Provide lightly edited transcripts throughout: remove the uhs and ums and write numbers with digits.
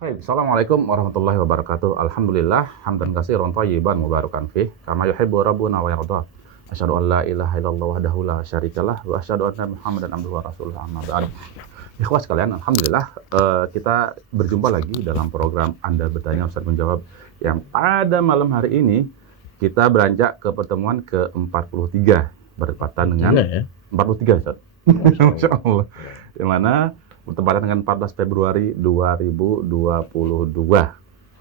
Baik, Assalamualaikum warahmatullahi wabarakatuh. Alhamdulillah, hamdan katsiran thayyiban mubarakan fih, kama yuhibbu rabbuna wa yarda. Asyhadu an la ilaha illallah wahdahu la syarikalah wa asyhadu anna Muhammadan abduhu wa rasuluhu amma ba'd. Ikhwas sekalian, alhamdulillah kita berjumpa lagi dalam program Anda Bertanya Ustaz Menjawab yang pada malam hari ini kita beranjak ke pertemuan ke-43 bertepatan dengan Ya? 43 Ustaz. Masya Allah. Di mana bertepatan dengan 14 Februari 2022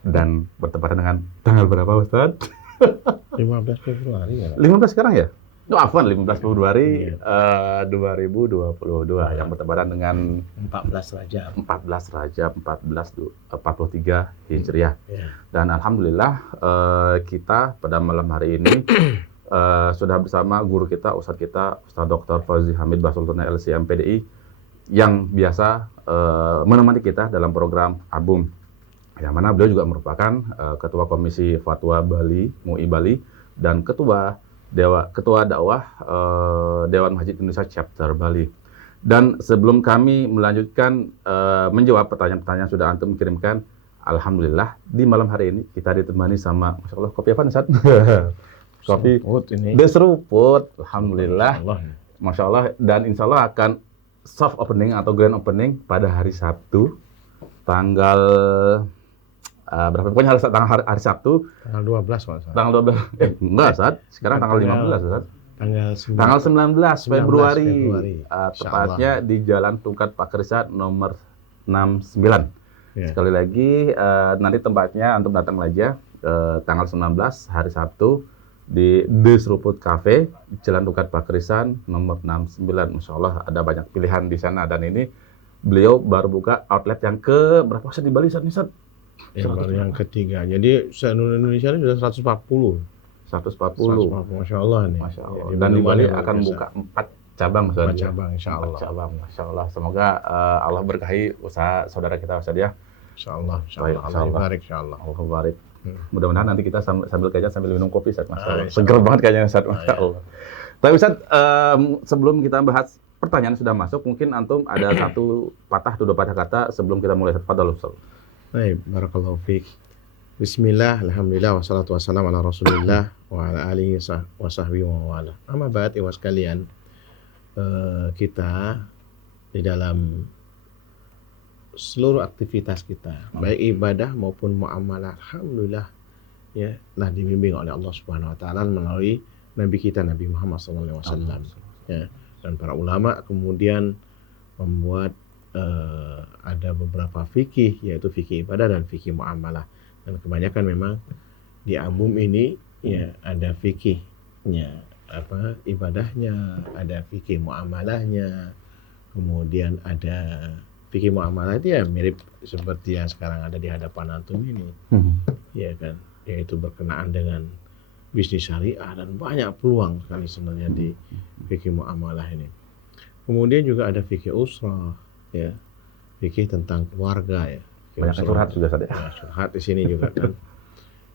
dan bertepatan dengan tanggal berapa Ustaz? 15 Februari ya, Pak? 15 sekarang ya? Afwan, 15 Februari Iya. 2022 yang bertepatan dengan 14 Rajab. 14 Rajab 1443 Hijriah. Ya. Dan alhamdulillah kita pada malam hari ini sudah bersama guru kita, Ustadz kita, Ustadz Dr. Fauzi Hamid Basultana LCM PDI yang biasa menemani kita dalam program Abum, yang mana beliau juga merupakan Ketua Komisi Fatwa Bali, MUI Bali, dan Ketua Dakwah Dewan Masjid Indonesia Chapter Bali. Dan sebelum kami melanjutkan menjawab pertanyaan-pertanyaan yang sudah antum kirimkan, alhamdulillah di malam hari ini kita ditemani sama, Masya Allah, kopi apa nih, Ustaz? Kopi ini. Deseruput, alhamdulillah, Allah. Masya Allah, dan insya Allah akan soft opening atau grand opening pada hari Sabtu, tanggal berapa? Pokoknya hari Sabtu, Tanggal 12, Pak. tanggal 12, enggak, Ustaz, sekarang tanggal 15, Ustaz. Tanggal 19 Februari, Insyaallah. tepatnya di Jalan Tungkat Pakerisa nomor 69. Ya. Sekali lagi, nanti tempatnya antum datang aja tanggal 19 hari Sabtu di The Seruput Cafe, Jalan Tungkat Pakerisan nomor 69. Masya Allah ada banyak pilihan di sana, dan ini beliau baru buka outlet yang ke berapa Ustaz di Bali, Ustaz? Yang baru yang ketiga. Jadi seluruh Indonesia ini sudah 140. 140. Masya Allah nih. Masya Allah. Ya, Dan di Bali luar akan biasa. buka 4 cabang, Ustaz. 4 cabang, insya Allah. 4 cabang, Masya Allah. Semoga Allah berkahi usaha saudara kita, Ustaz ya. Insya Allah. Baik, insya Allah. Barik, insya Allah. Allah barik. Mudah-mudahan nanti kita sambil kayaknya sambil minum kopi, Ustaz. Masya Allah. Insya Seger banget kayaknya, Ustaz. Ah, Masya ya. Allah. Tapi Ustaz, sebelum kita bahas pertanyaan sudah masuk, mungkin antum ada satu patah atau dua patah kata sebelum kita mulai. Tafadhol, Ustaz. Baik, barakallahu fiik. Bismillah, alhamdulillah, wassalatu wassalamu ala rasulillah wa ala alihi wa sahbihi wa wala. Amma ba'd, ikhwas sekalian, kita di dalam seluruh aktivitas kita, baik ibadah maupun muamalah, alhamdulillah ya, telah dibimbing oleh Allah Subhanahu wa taala melalui nabi kita Nabi Muhammad SAW. Ya, dan para ulama kemudian membuat ada beberapa fikih, yaitu fikih ibadah dan fikih muamalah. Dan kebanyakan memang di album ini ya ada fikihnya, ibadahnya, ada fikih muamalahnya, kemudian ada fikih muamalah itu ya mirip seperti yang sekarang ada di hadapan antum ini, ya kan, yaitu berkenaan dengan bisnis syariah, dan banyak peluang sekali sebenarnya di fikih muamalah ini. Kemudian juga ada fikih usrah, ya, fikih tentang keluarga ya. Banyak curhat juga, Ustaz ya. Ya, curhat di sini juga kan.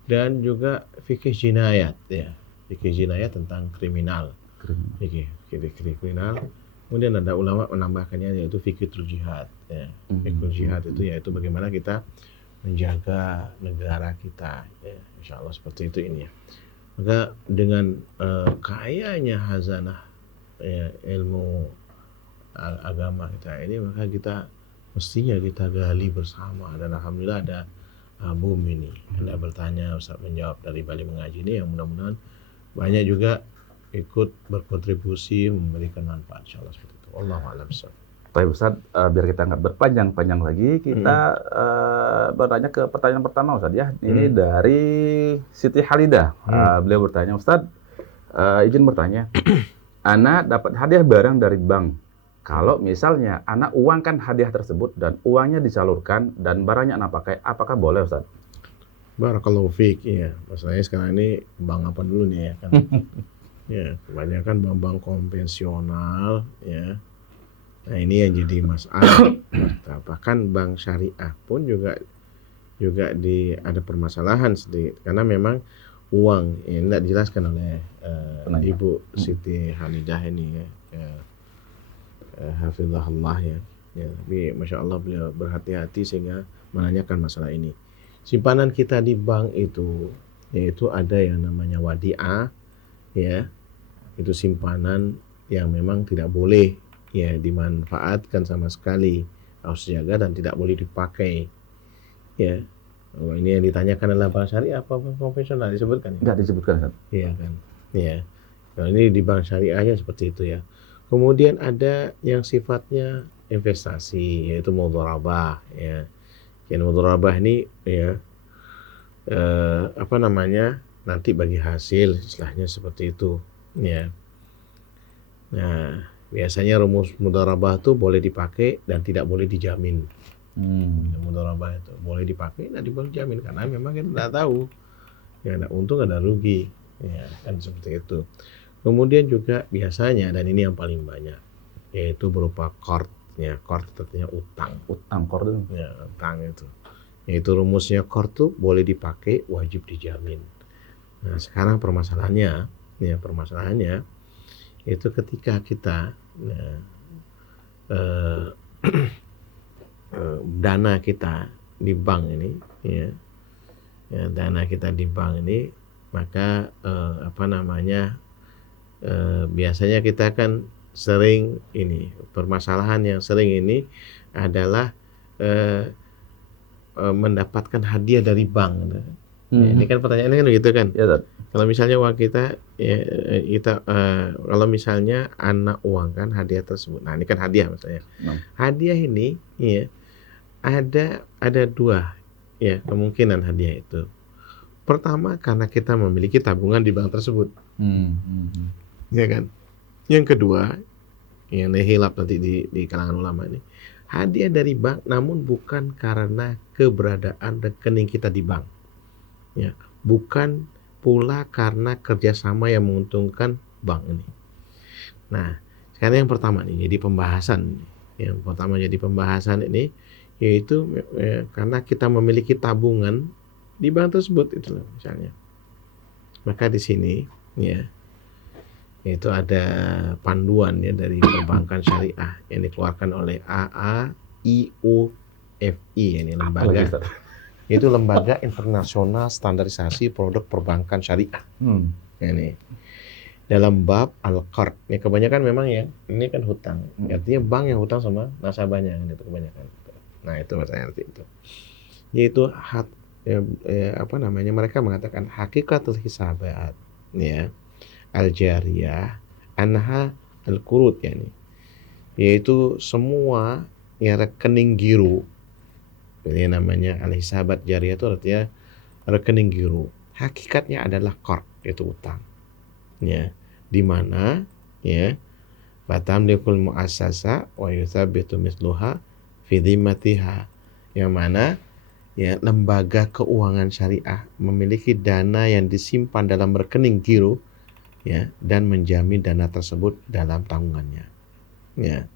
Dan juga fikih jinayat ya. Fikih jinayat tentang kriminal. Fikih kriminal. Kemudian ada ulama menambahkannya yaitu fikih jihad ya. Fikih jihad itu yaitu bagaimana kita menjaga negara kita ya. Insyaallah seperti itu ini ya. Maka dengan kayanya hazanah ya, ilmu agama kita ini, maka kita mestinya kita gali bersama, dan alhamdulillah ada album ini. Anda bertanya, Ustaz menjawab dari Bali Mengaji ini, yang mudah-mudahan banyak juga ikut berkontribusi memberikan manfaat, insyaallah seperti itu. Wallahu a'lam bishawab. Baik Ustaz, biar kita nggak berpanjang-panjang lagi, kita bertanya ke pertanyaan pertama, Ustaz ya. Ini dari Siti Halidah. Beliau bertanya, Ustaz, izin bertanya, Ana dapat hadiah barang dari bank. Kalau misalnya anak uangkan hadiah tersebut dan uangnya disalurkan dan barangnya anak pakai, apakah boleh, Ustaz? Barakallahu fiik. Iya, masalahnya sekarang ini bank apa dulu nih ya kan? Ya, kebanyakan bank-bank konvensional ya. Nah, ini yang jadi masalah. Bahkan bank syariah pun juga ada permasalahan sedikit, karena memang uang ini tidak dijelaskan oleh Ibu Siti Halidah ini ya. Hafizahullah ya. Ya, tapi masya Allah beliau berhati-hati sehingga menanyakan masalah ini. Simpanan kita di bank itu yaitu ada yang namanya wadiah, ya. Itu simpanan yang memang tidak boleh ya dimanfaatkan sama sekali, harus dijaga dan tidak boleh dipakai, ya. Kalau ini yang ditanyakan adalah bank syariah apa bank konvensional disebutkan? Nggak disebutkan, Ustaz. Iya kan, ya. Nah, ini di bank syariahnya seperti itu ya. Kemudian ada yang sifatnya investasi yaitu mudharabah, ya. Yang mudharabah ini ya apa namanya nanti bagi hasil istilahnya seperti itu, ya. Nah, biasanya rumus mudharabah itu boleh dipakai dan tidak boleh dijamin. Mudharabah itu boleh dipakai dan tidak boleh dijamin karena memang kita tidak tahu ya ada untung ada rugi, ya kan seperti itu. Kemudian juga biasanya dan ini yang paling banyak yaitu berupa qard, ya qard artinya utang. Utang qard. Ya, utang itu. Yaitu rumusnya qard itu boleh dipakai, wajib dijamin. Nah, sekarang permasalahannya itu ketika kita dana kita di bank ini, ya, dana kita di bank ini, maka biasanya kita kan sering ini permasalahan yang sering ini adalah mendapatkan hadiah dari bank. Ya, ini kan pertanyaannya kan begitu kan? Ya, kalau misalnya uang kita, ya, kalau misalnya anak uang kan hadiah tersebut. Nah, ini kan hadiah maksudnya. Hadiah ini, ya, ada dua, ya, kemungkinan hadiah itu. Pertama karena kita memiliki tabungan di bank tersebut, ya kan. Yang kedua, yang hilap nanti di kalangan ulama ini, hadiah dari bank, namun bukan karena keberadaan rekening kita di bank, ya, bukan pula karena kerjasama yang menguntungkan bank ini. Nah, sekarang yang pertama nih jadi pembahasan. Yang pertama jadi pembahasan ini yaitu karena kita memiliki tabungan di bank tersebut itu misalnya. Maka di sini ya itu ada panduan ya dari perbankan syariah yang dikeluarkan oleh AAIOFI, ini lembaga. Itu lembaga internasional standarisasi produk perbankan syariah. Ini dalam bab al-qard. Ya, kebanyakan memang ya ini kan hutang. Artinya bank yang hutang sama nasabahnya itu kebanyakan. Nah, itu maksudnya arti itu. Yaitu mereka mengatakan hakikatul hisabat, ya, al-jariyah anha al-qurud, yani. Yaitu semua ya rekening giro. Ini namanya al-hisabat jariyah itu artinya rekening giro. Hakikatnya adalah qard, yaitu utang. Ya, di mana ya batamlikul muassasa wa yuthabbitu misluha fi dhimmatiha, yang mana ya lembaga keuangan syariah memiliki dana yang disimpan dalam rekening giro, ya, dan menjamin dana tersebut dalam tanggungannya, ya.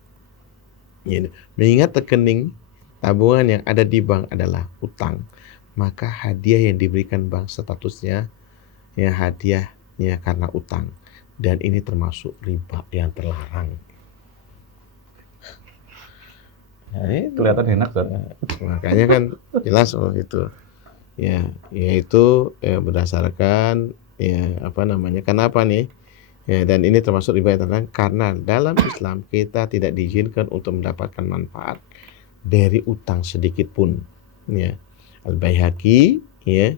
Mengingat rekening tabungan yang ada di bank adalah utang, maka hadiah yang diberikan bank statusnya ya hadiahnya karena utang, dan ini termasuk riba yang terlarang. Nah, kelihatan enak kan? Makanya kan jelas itu. Ya, yaitu berdasarkan kenapa nih? Ya, dan ini termasuk riba yang terlarang karena dalam Islam kita tidak diizinkan untuk mendapatkan manfaat dari utang sedikit pun, ya. Al-Baihaqi ya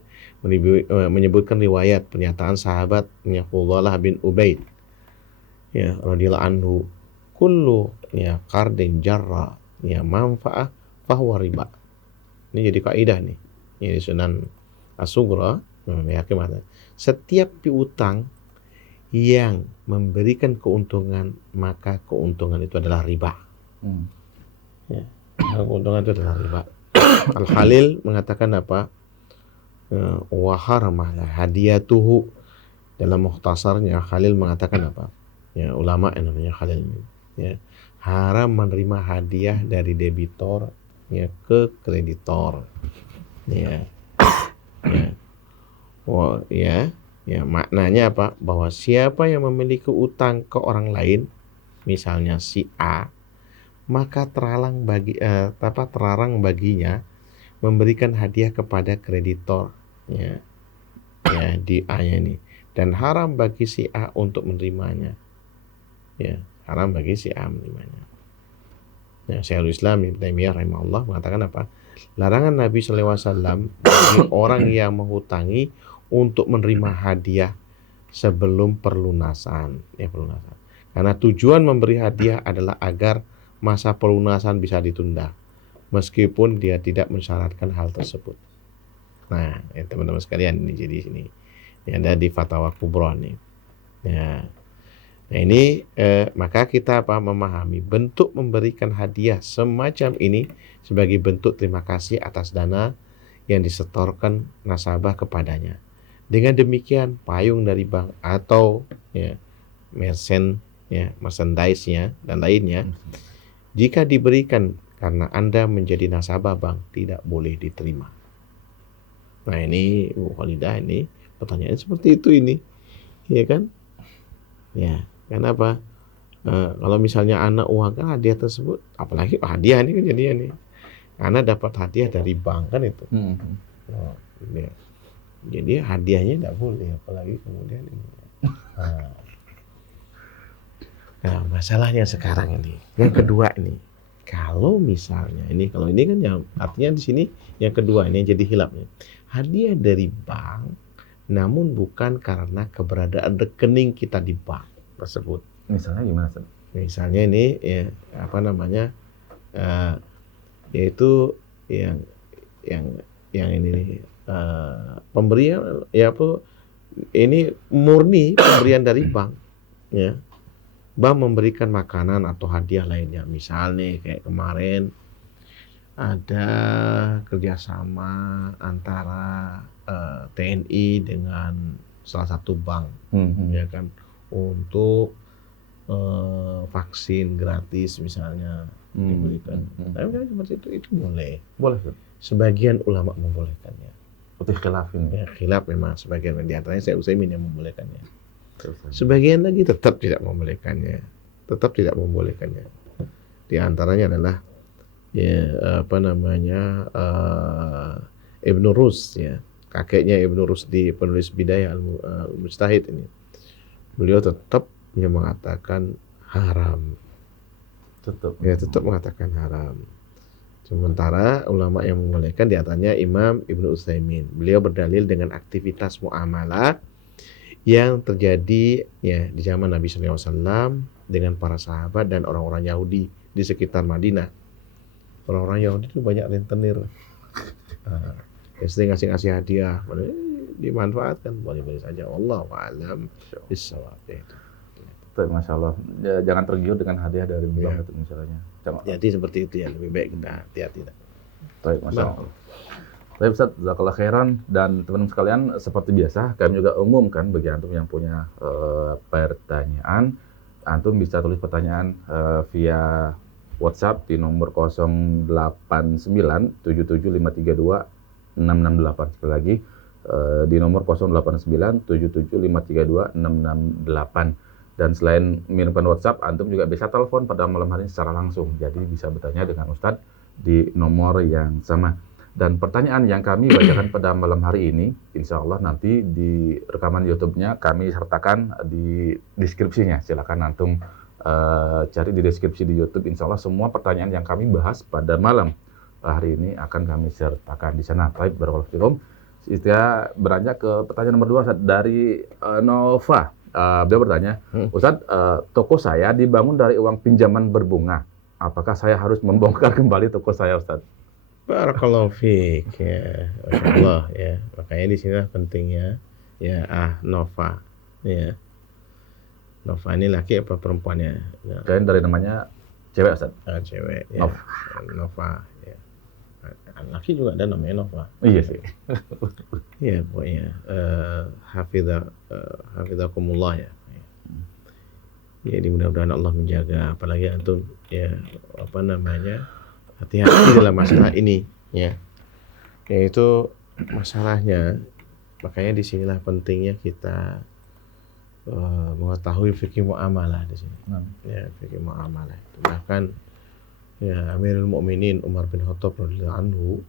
menyebutkan riwayat pernyataan sahabat Fudalah bin Ubaid ya radhiyallahu anhu, kullu ya qardin jarra ya manfaah fahuwa riba. Ini jadi kaidah nih. Ini Sunan As-Sughra meyakini setiap piutang yang memberikan keuntungan maka keuntungan itu adalah riba. Ya, keuntungan itu adalah riba. Al-Khalil mengatakan apa? Wa haramah hadiyatuhu. Dalam mukhtasarnya Khalil mengatakan apa? Ya, ulama yang namanya Khalil ini, ya, haram menerima hadiah dari debitor ya ke kreditor. Ya. Ya. Oh, ya. Ya, maknanya apa? Bahwa siapa yang memiliki utang ke orang lain, misalnya si A, maka terlarang baginya memberikan hadiah kepada kreditor, ya, di A-nya ini, dan haram bagi si A untuk menerimanya, ya, haram bagi si A menerimanya. Ya, Syekhul Islam Ibnu Taimiyah rahimahullah mengatakan apa? Larangan Nabi SAW bagi orang yang menghutangi untuk menerima hadiah sebelum pelunasan, ya, pelunasan. Karena tujuan memberi hadiah adalah agar masa pelunasan bisa ditunda, meskipun dia tidak mensyaratkan hal tersebut. Nah, ya, teman-teman sekalian, ini jadi sini yang ada di Fatwa Kubra nih. Ya. Nah, ini maka kita memahami bentuk memberikan hadiah semacam ini sebagai bentuk terima kasih atas dana yang disetorkan nasabah kepadanya. Dengan demikian, payung dari bank atau, ya, merchandise-nya dan lainnya, jika diberikan karena Anda menjadi nasabah bank, tidak boleh diterima. Nah, ini Bu Khalidah, ini pertanyaan seperti itu ini, ya kan? Ya, kenapa? Kalau misalnya anak uang kan hadiah tersebut, apalagi hadiah ini kan jadinya nih, anak dapat hadiah dari bank kan itu. Oh, ya. Jadi hadiahnya tidak boleh, apalagi kemudian ini. Nah, masalahnya sekarang ini, yang kedua ini, kalau misalnya ini, kalau ini kan yang artinya di sini yang kedua ini yang jadi hilapnya, hadiah dari bank, namun bukan karena keberadaan rekening kita di bank tersebut. Misalnya gimana, Ustaz? Misalnya ini, ya, yaitu yang ini nih, pemberian, ya, ini murni pemberian dari bank, ya. Bank memberikan makanan atau hadiah lainnya. Misalnya kayak kemarin ada kerjasama antara TNI dengan salah satu bank, ya kan, untuk vaksin gratis misalnya diberikan. Tapi kan seperti itu boleh. Boleh, Ustaz. Sebagian ulama membolehkannya. Putih khilaf ini. Ya, khilaf memang sebagian, di antaranya Syekh Utsaimin yang membolehkannya. Sebagian lagi tetap tidak membolehkannya. Di antaranya adalah, ya, Ibnu Rus, ya, kakeknya Ibnu Rusdi, penulis Bidayah al-Mujtahid ini. Beliau tetap mengatakan haram. Tetap mengatakan haram. Sementara ulama yang membolehkan di antaranya Imam Ibnu Utsaimin. Beliau berdalil dengan aktivitas muamalah yang terjadi, ya, di zaman Nabi SAW dengan para sahabat dan orang-orang Yahudi di sekitar Madinah. Orang-orang Yahudi itu banyak rentenir. Sering ngasih hadiah, dimanfaatkan, boleh-boleh saja. Wallahu a'lam bishawab. Masya Allah. Ya, jangan tergiur dengan hadiah dari bank itu misalnya. Jadi seperti itu, ya, lebih baik kita hati-hati. Baik, Masya Allah. Baik, Ustaz, jazakallah khairan. Dan teman-teman sekalian, seperti biasa kami juga umumkan bagi antum yang punya pertanyaan, antum bisa tulis pertanyaan via WhatsApp di nomor 089775326668. Sekali lagi di nomor 089775326668. Dan selain mengirimkan WhatsApp, antum juga bisa telepon pada malam hari ini secara langsung. Jadi bisa bertanya dengan Ustadz di nomor yang sama. Dan pertanyaan yang kami bacakan pada malam hari ini, insya Allah nanti di rekaman YouTube-nya kami sertakan di deskripsinya. Silakan antum cari di deskripsi di YouTube. Insya Allah semua pertanyaan yang kami bahas pada malam hari ini akan kami sertakan di sana. Baik, barakallahu fikum. Kita beranjak ke pertanyaan nomor 2 dari Nova. Beliau bertanya, Ustadz, toko saya dibangun dari uang pinjaman berbunga. Apakah saya harus membongkar kembali toko saya, Ustadz? Barakallahu fiik, ya, Masya Allah, ya. Makanya di sini pentingnya, ya, Nova, ya. Nova ini laki apa perempuannya? Ya. Kayaknya dari namanya cewek, Ustadz. Cewek, ya. Nova, ya. Laki juga ada namanya Nova. Iya sih. Ya, pokoknya hafizakumullah, ya. Jadi mudah-mudahan Allah menjaga, apalagi antum, ya, hati-hati dalam masalah ini, ya. Yaitu masalahnya, makanya disinilah pentingnya kita mengetahui fikih muamalah di sini. Ya, fikih muamalah itu. Bahkan, ya, Amirul Mukminin Umar bin Khattab radhiyallahu anhu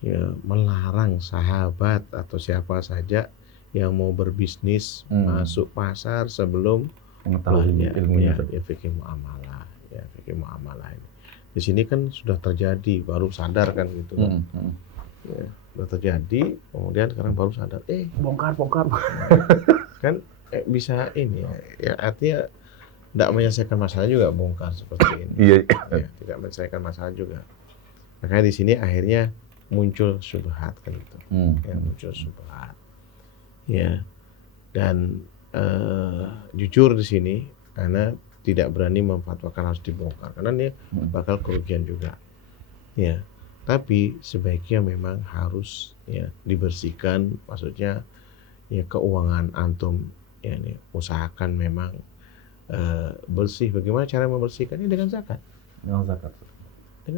ya melarang sahabat atau siapa saja yang mau berbisnis masuk pasar sebelum Mengetahui ilmunya. ya fikih muamalah, ini. Di sini kan sudah terjadi, baru sadar kan gitu kan. Ya, sudah terjadi, kemudian sekarang baru sadar, Bongkar. kan bisa ini ya artinya tidak menyelesaikan masalah juga bongkar seperti ini. Iya. Ya, tidak menyelesaikan masalah juga. Makanya di sini akhirnya muncul syubhat kan itu. Ya, muncul syubhat. Ya. Dan jujur di sini karena tidak berani memfatwakan harus dibongkar karena ini bakal kerugian juga. Ya. Tapi sebaiknya memang harus ya dibersihkan, maksudnya ya keuangan antum ya nih usahakan memang bersih. Bagaimana cara membersihkannya? Dengan zakat. Dengan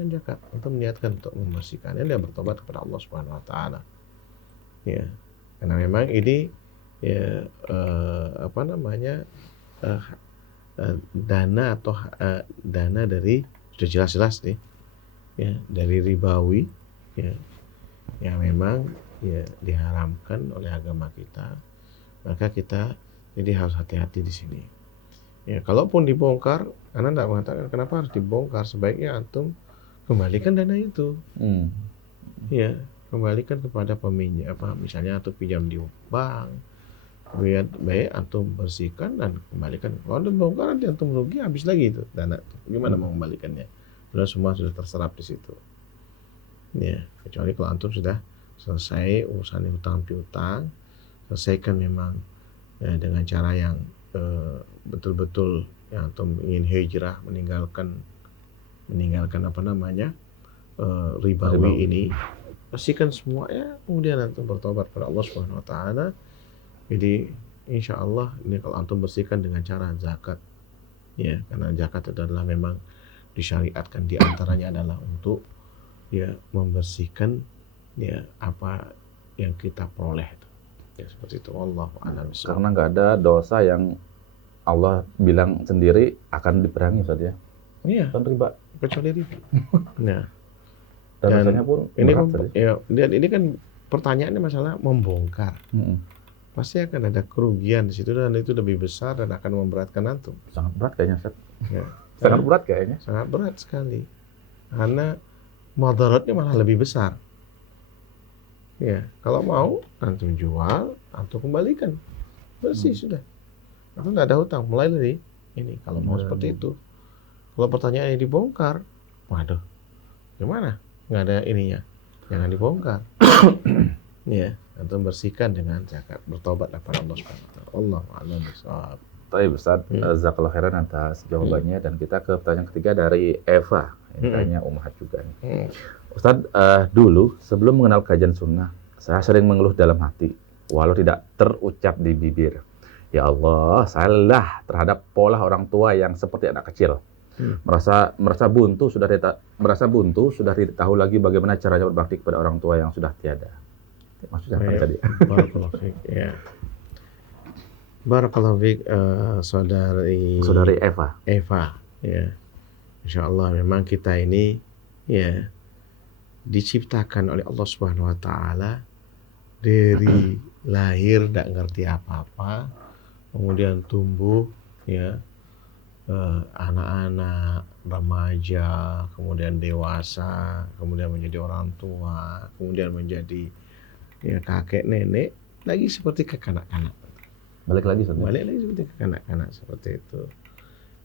zakat untuk meniatkan untuk membersihkannya dan bertobat kepada Allah Subhanahu Wa Taala. Ya, karena memang ini ya dana atau dana dari sudah jelas-jelas nih ya dari ribawi ya yang memang ya diharamkan oleh agama kita, maka kita jadi harus hati-hati di sini. Ya, kalaupun dibongkar, Anda tidak mengatakan kenapa harus dibongkar, sebaiknya antum kembalikan dana itu. Ya, kembalikan kepada peminjam, misalnya antum pinjam di bank, baik antum bersihkan dan kembalikan. Kalau antum bongkar nanti antum rugi, habis lagi itu dana. Gimana mau kembalikannya? Sudah semua sudah terserap di situ. Ya, kecuali kalau antum sudah selesai urusan hutang piutang, selesaikan memang ya, dengan cara yang betul-betul yang antum ingin hijrah meninggalkan ribawi ini, bersihkan semuanya, kemudian antum bertobat kepada Allah Subhanahu Wa Taala. Jadi insya Allah ini kalau antum bersihkan dengan cara zakat, ya karena zakat adalah memang disyariatkan diantaranya adalah untuk ya membersihkan ya apa yang kita peroleh itu. Ya seperti itu. Wallahu a'lam bishawab. Karena nggak ada dosa yang Allah bilang sendiri akan diperangi saja. Iya. Kan riba. Kecuali riba. Nah. Dan dosanya pun ini kan ya, dan ini kan pertanyaannya masalah membongkar. Pasti akan ada kerugian di situ dan itu lebih besar dan akan memberatkan antum. Sangat berat kayaknya, Ustaz. Ya. Sangat berat kayaknya. Sangat berat sekali. Karena madaratnya malah lebih besar. Ya, kalau mau antum jual, antum kembalikan. Bersih sudah. Antum nggak ada hutang, mulai dari ini kalau mau seperti itu. Kalau pertanyaannya dibongkar, waduh. Gimana? Nggak ada ininya. Jangan dibongkar. Ya, antum bersihkan dengan zakat, bertobat kepada Allah Subhanahu wa taala. Allahu a'lam bishawab. Baik, Ustaz, jazakallahu khairan atas jawabannya dan kita ke pertanyaan ketiga dari Eva. Ini tanya Ummahat juga nih. Ustaz, dulu sebelum mengenal kajian sunnah, saya sering mengeluh dalam hati, walau tidak terucap di bibir. Ya Allah, saya lelah terhadap pola orang tua yang seperti anak kecil. Merasa buntu sudah tidak tahu lagi bagaimana caranya berbakti kepada orang tua yang sudah tiada. Maksudnya apa tadi? Barakallahu fiik. Ya. Barakallahu fiik, saudari Eva. Ya. Insyaallah memang kita ini ya diciptakan oleh Allah Subhanahu wa taala dari lahir tidak ngerti apa-apa, kemudian tumbuh ya anak-anak, remaja, kemudian dewasa, kemudian menjadi orang tua, kemudian menjadi ya kakek nenek, lagi seperti kekanak-kanak. Balik lagi seperti kekanak-kanak seperti itu.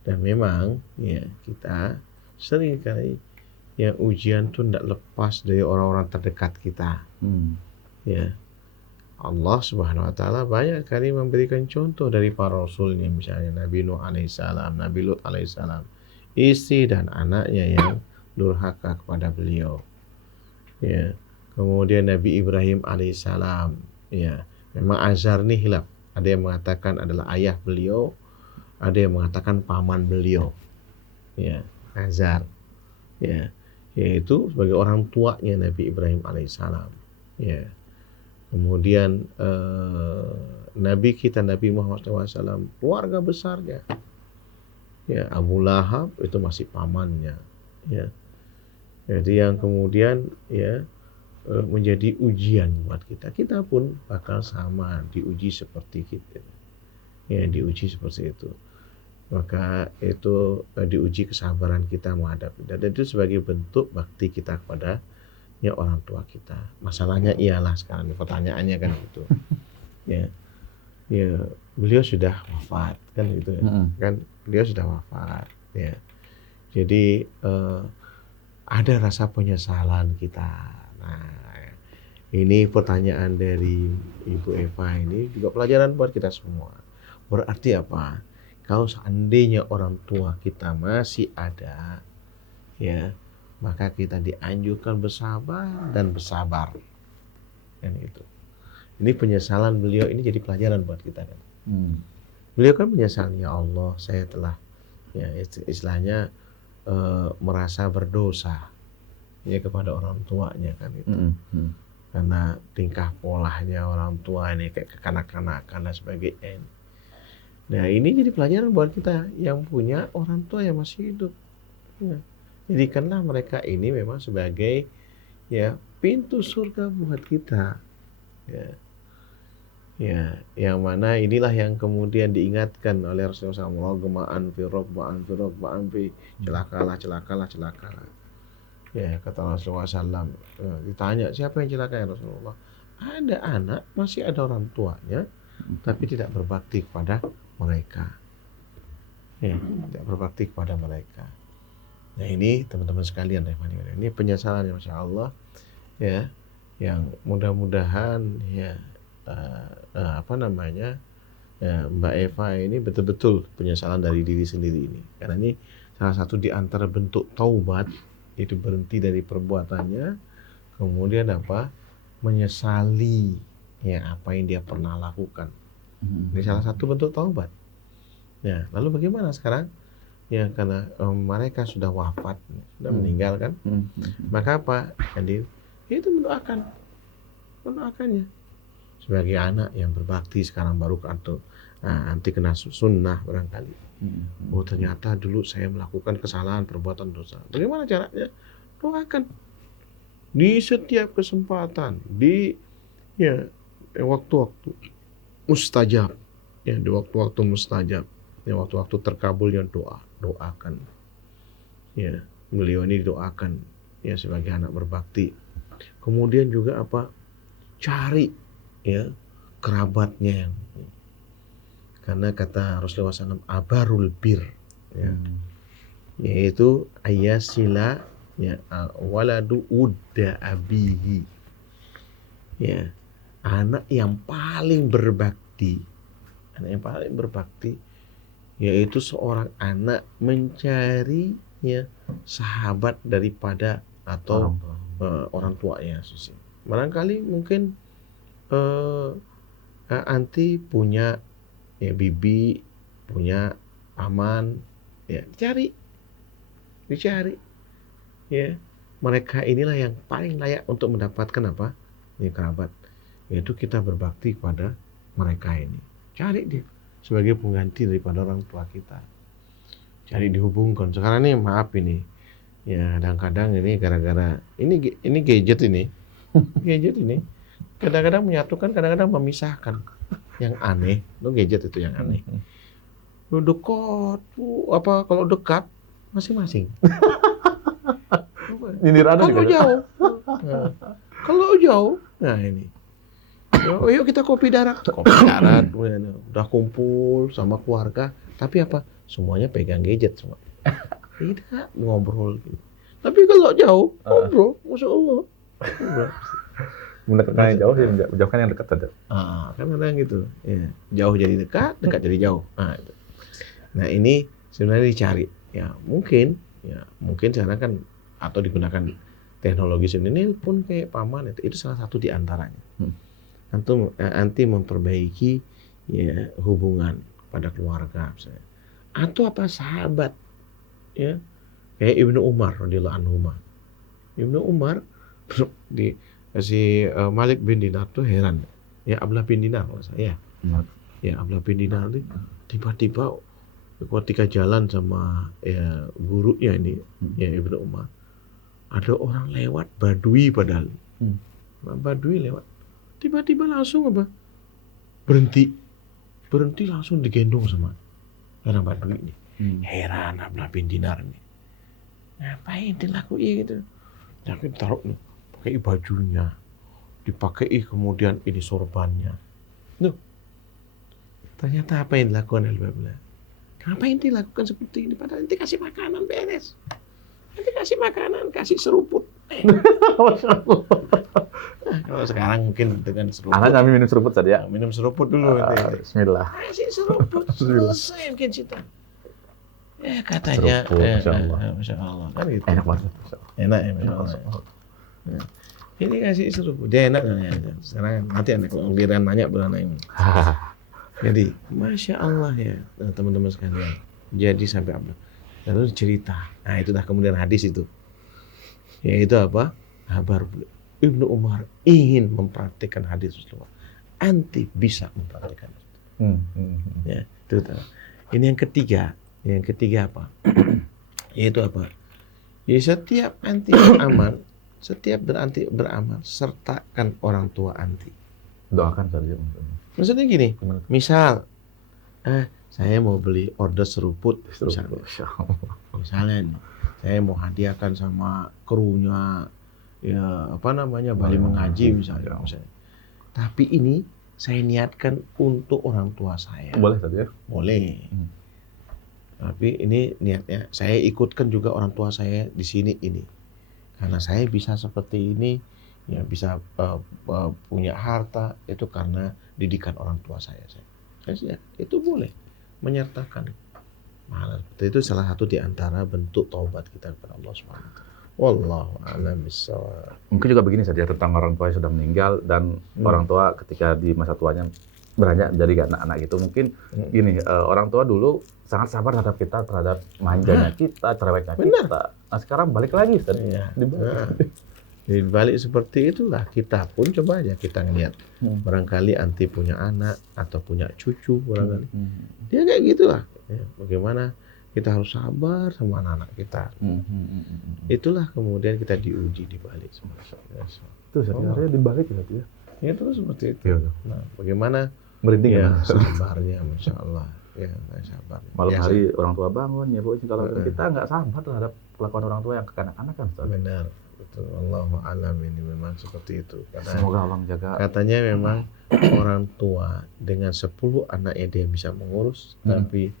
Dan memang ya kita sering kali ya ujian tuh tidak lepas dari orang-orang terdekat kita. Ya. Allah Subhanahu wa taala banyak kali memberikan contoh dari para rasulnya, misalnya Nabi Nuh alaihissalam, Nabi Lut alaihissalam, istri dan anaknya yang durhaka kepada beliau. Ya. Kemudian Nabi Ibrahim alaihissalam, ya, memang Azar nih hilaf. Ada yang mengatakan adalah ayah beliau, ada yang mengatakan paman beliau. Ya, Azar. Ya, yaitu sebagai orang tuanya Nabi Ibrahim alaihissalam. Ya. Kemudian Nabi kita Nabi Muhammad SAW, keluarga besarnya. Ya, Abu Lahab itu masih pamannya. Ya. Jadi yang kemudian ya menjadi ujian buat kita. Kita pun bakal sama diuji seperti kita. Ya, diuji seperti itu. Maka itu diuji kesabaran kita menghadapi. Dan itu sebagai bentuk bakti kita kepada ya orang tua kita. Masalahnya ialah sekarang pertanyaannya kan gitu. Ya, ya beliau sudah wafat kan gitu ya. Kan beliau sudah wafat ya. Jadi ada rasa penyesalan kita. Nah, ini pertanyaan dari Ibu Eva ini juga pelajaran buat kita semua. Berarti apa? Kalau seandainya orang tua kita masih ada, ya, maka kita dianjurkan bersabar dan bersabar. Kan itu. Ini penyesalan beliau ini jadi pelajaran buat kita kan. Beliau kan menyesal, ya Allah, saya telah ya istilahnya merasa berdosa ya kepada orang tuanya kan itu. Karena tingkah polanya orang tua ini kayak kekanak-kanakan dan sebagainya. Nah ini jadi pelajaran buat kita yang punya orang tua yang masih hidup. Ya. Jadikanlah mereka ini memang sebagai ya pintu surga buat kita. Ya. Ya, yang mana inilah yang kemudian diingatkan oleh Rasulullah SAW, gema'an fi robba'an fi celakalah. Ya, kata Rasulullah SAW, ditanya siapa yang celaka ya Rasulullah? Ada anak, masih ada orang tuanya, tapi tidak berbakti kepada mereka. Ya, tidak berbakti kepada mereka. Nah ini teman-teman sekalian, ini penyesalan Masya Allah, ya, yang mudah-mudahan ya Mbak Eva ini betul-betul penyesalan dari diri sendiri ini. Karena ini salah satu di antara bentuk taubat, itu berhenti dari perbuatannya, kemudian menyesali ya apa yang dia pernah lakukan. Ini salah satu bentuk taubat. Ya, lalu bagaimana sekarang? Ya karena mereka sudah wafat, sudah meninggal kan. Maka apa? Jadi itu mendoakannya. Sebagai anak yang berbakti sekarang baru nanti kena sunnah barangkali. Oh ternyata dulu saya melakukan kesalahan, perbuatan dosa. Bagaimana caranya? Doakan di setiap kesempatan, di waktu-waktu mustajab, ya di waktu-waktu mustajab, ya waktu-waktu terkabulnya doakan. Ya beliau ini doakan ya sebagai anak berbakti. Kemudian juga cari ya kerabatnya, karena kata Rasulullah SAW abarul bir ya, yaitu ayasila ya waladu udda abihi, ya anak yang paling berbakti yaitu seorang anak mencari ya sahabat daripada atau orang tuanya. Barangkali mungkin anti punya ya bibi, punya paman, ya dicari ya, mereka inilah yang paling layak untuk mendapatkan ini kerabat, yaitu kita berbakti kepada mereka ini. Cari dia sebagai pengganti daripada orang tua kita, cari dihubungkan. Sekarang ini maaf ini ya kadang-kadang ini gara-gara ini gadget ini kadang-kadang menyatukan, kadang-kadang memisahkan. Yang aneh, gadget itu yang aneh. Lu dekat, kalau dekat masing-masing. Kalau jauh, kalau jauh, nah ini. Yuk kita kopi darat, udah kumpul sama keluarga, tapi semuanya pegang gadget semua. Tidak ngobrol. Tapi kalau jauh, ngobrol, Masya Allah. Mendekatkan yang jauh, menjauhkan yang dekat saja. Kan ada gitu. Ya, jauh jadi dekat, dekat jadi jauh. Nah ini sebenarnya dicari. Ya mungkin sekarang kan atau digunakan teknologi ini pun kayak paman itu salah satu di antaranya. Anti memperbaiki ya hubungan pada keluarga misalnya. Atau sahabat ya kayak Ibnu Umar radhiyallahu anhu. Ibnu Umar si Malik bin Dinar tuh heran ya, Abdullah bin Dinar Abdullah bin Dinar ini tiba-tiba ketika jalan sama ya gurunya ini ya Ibnu Umar, ada orang lewat Badui padahal Badui lewat. Tiba-tiba langsung apa? Berhenti langsung digendong sama orang Badui ini. Heran Abdullah bin Dinar nih. Ngapain dilakuin gitu? Tapi taruh nih, pakai bajunya, dipakai kemudian ini sorbannya. Nuh, ternyata apa yang dilakukan oleh Bapak? Kenapa ente lakukan seperti ini? Padahal ente kasih makanan beres. Ente kasih makanan, kasih seruput. Kalau sekarang mungkin dengan seruput. Anak kami minum seruput tadi ya. Minum seruput dulu. Bismillah. Kasih seruput, selesai mungkin cerita. Katanya, seruput, Masya Allah. Kan gitu. Enak banget. Enak ya, Masya Allah. Ini kasih seruput, dia enak. Sekarang nanti anak kalau giliran nanya bulan ini. Jadi, Masya Allah ya, teman-teman sekalian. Jadi sampai apa? Lalu cerita. Nah, itu dah kemudian hadis itu. Yaitu apa? Kabar Ibnu Umar ingin mempraktikkan hadis Rasulullah. Anti bisa mempraktikkan. Ya, itu. Ini yang ketiga. Yang ketiga apa? Yaitu apa? Ya, setiap anti beramal, setiap beramal, sertakan orang tua anti. Doakan saja. Maksudnya gini, misal, saya mau beli order seruput, misalnya nih, saya mau hadiahkan sama krunya, ya apa namanya, Bali mengaji misalnya. Tapi ini saya niatkan untuk orang tua saya. Boleh saja? Boleh. Tapi ini niatnya, saya ikutkan juga orang tua saya di sini ini. Karena saya bisa seperti ini, ya bisa punya harta, itu karena didikan orang tua saya. Ya, itu boleh menyertakan. Nah, itu salah satu di antara bentuk taubat kita kepada Allah Subhanahu wa taala. Wallahu a'lam bishawab. Mungkin juga begini saja tentang orang tua yang sudah meninggal dan orang tua ketika di masa tuanya beranjak jadi anak-anak gitu. Mungkin gini, orang tua dulu sangat sabar terhadap kita, terhadap manjanya kita, cerewetnya kita. Nah, sekarang balik lagi Ustaz. Ya. Di balik seperti itulah kita pun coba aja kita ngeliat. Barangkali anti punya anak atau punya cucu barangkali. Dia kayak gitulah. Ya, bagaimana kita harus sabar sama anak-anak kita. Itulah kemudian kita diuji di balik semua. Itu sebenarnya di balik gitu ya. Ya terus seperti itu. Nah, bagaimana merinding ya sabarnya, Masya Allah. Ya, sabar. Malam hari orang tua bangun ya Bu. Kalau kita nggak sabar terhadap kelakuan orang tua yang kekanak-kanak kan Ustaz. Benar. Betul, Allahu a'lam, ini memang seperti itu. Semoga Allah jaga. Katanya memang orang tua dengan 10 anaknya dia bisa mengurus, tapi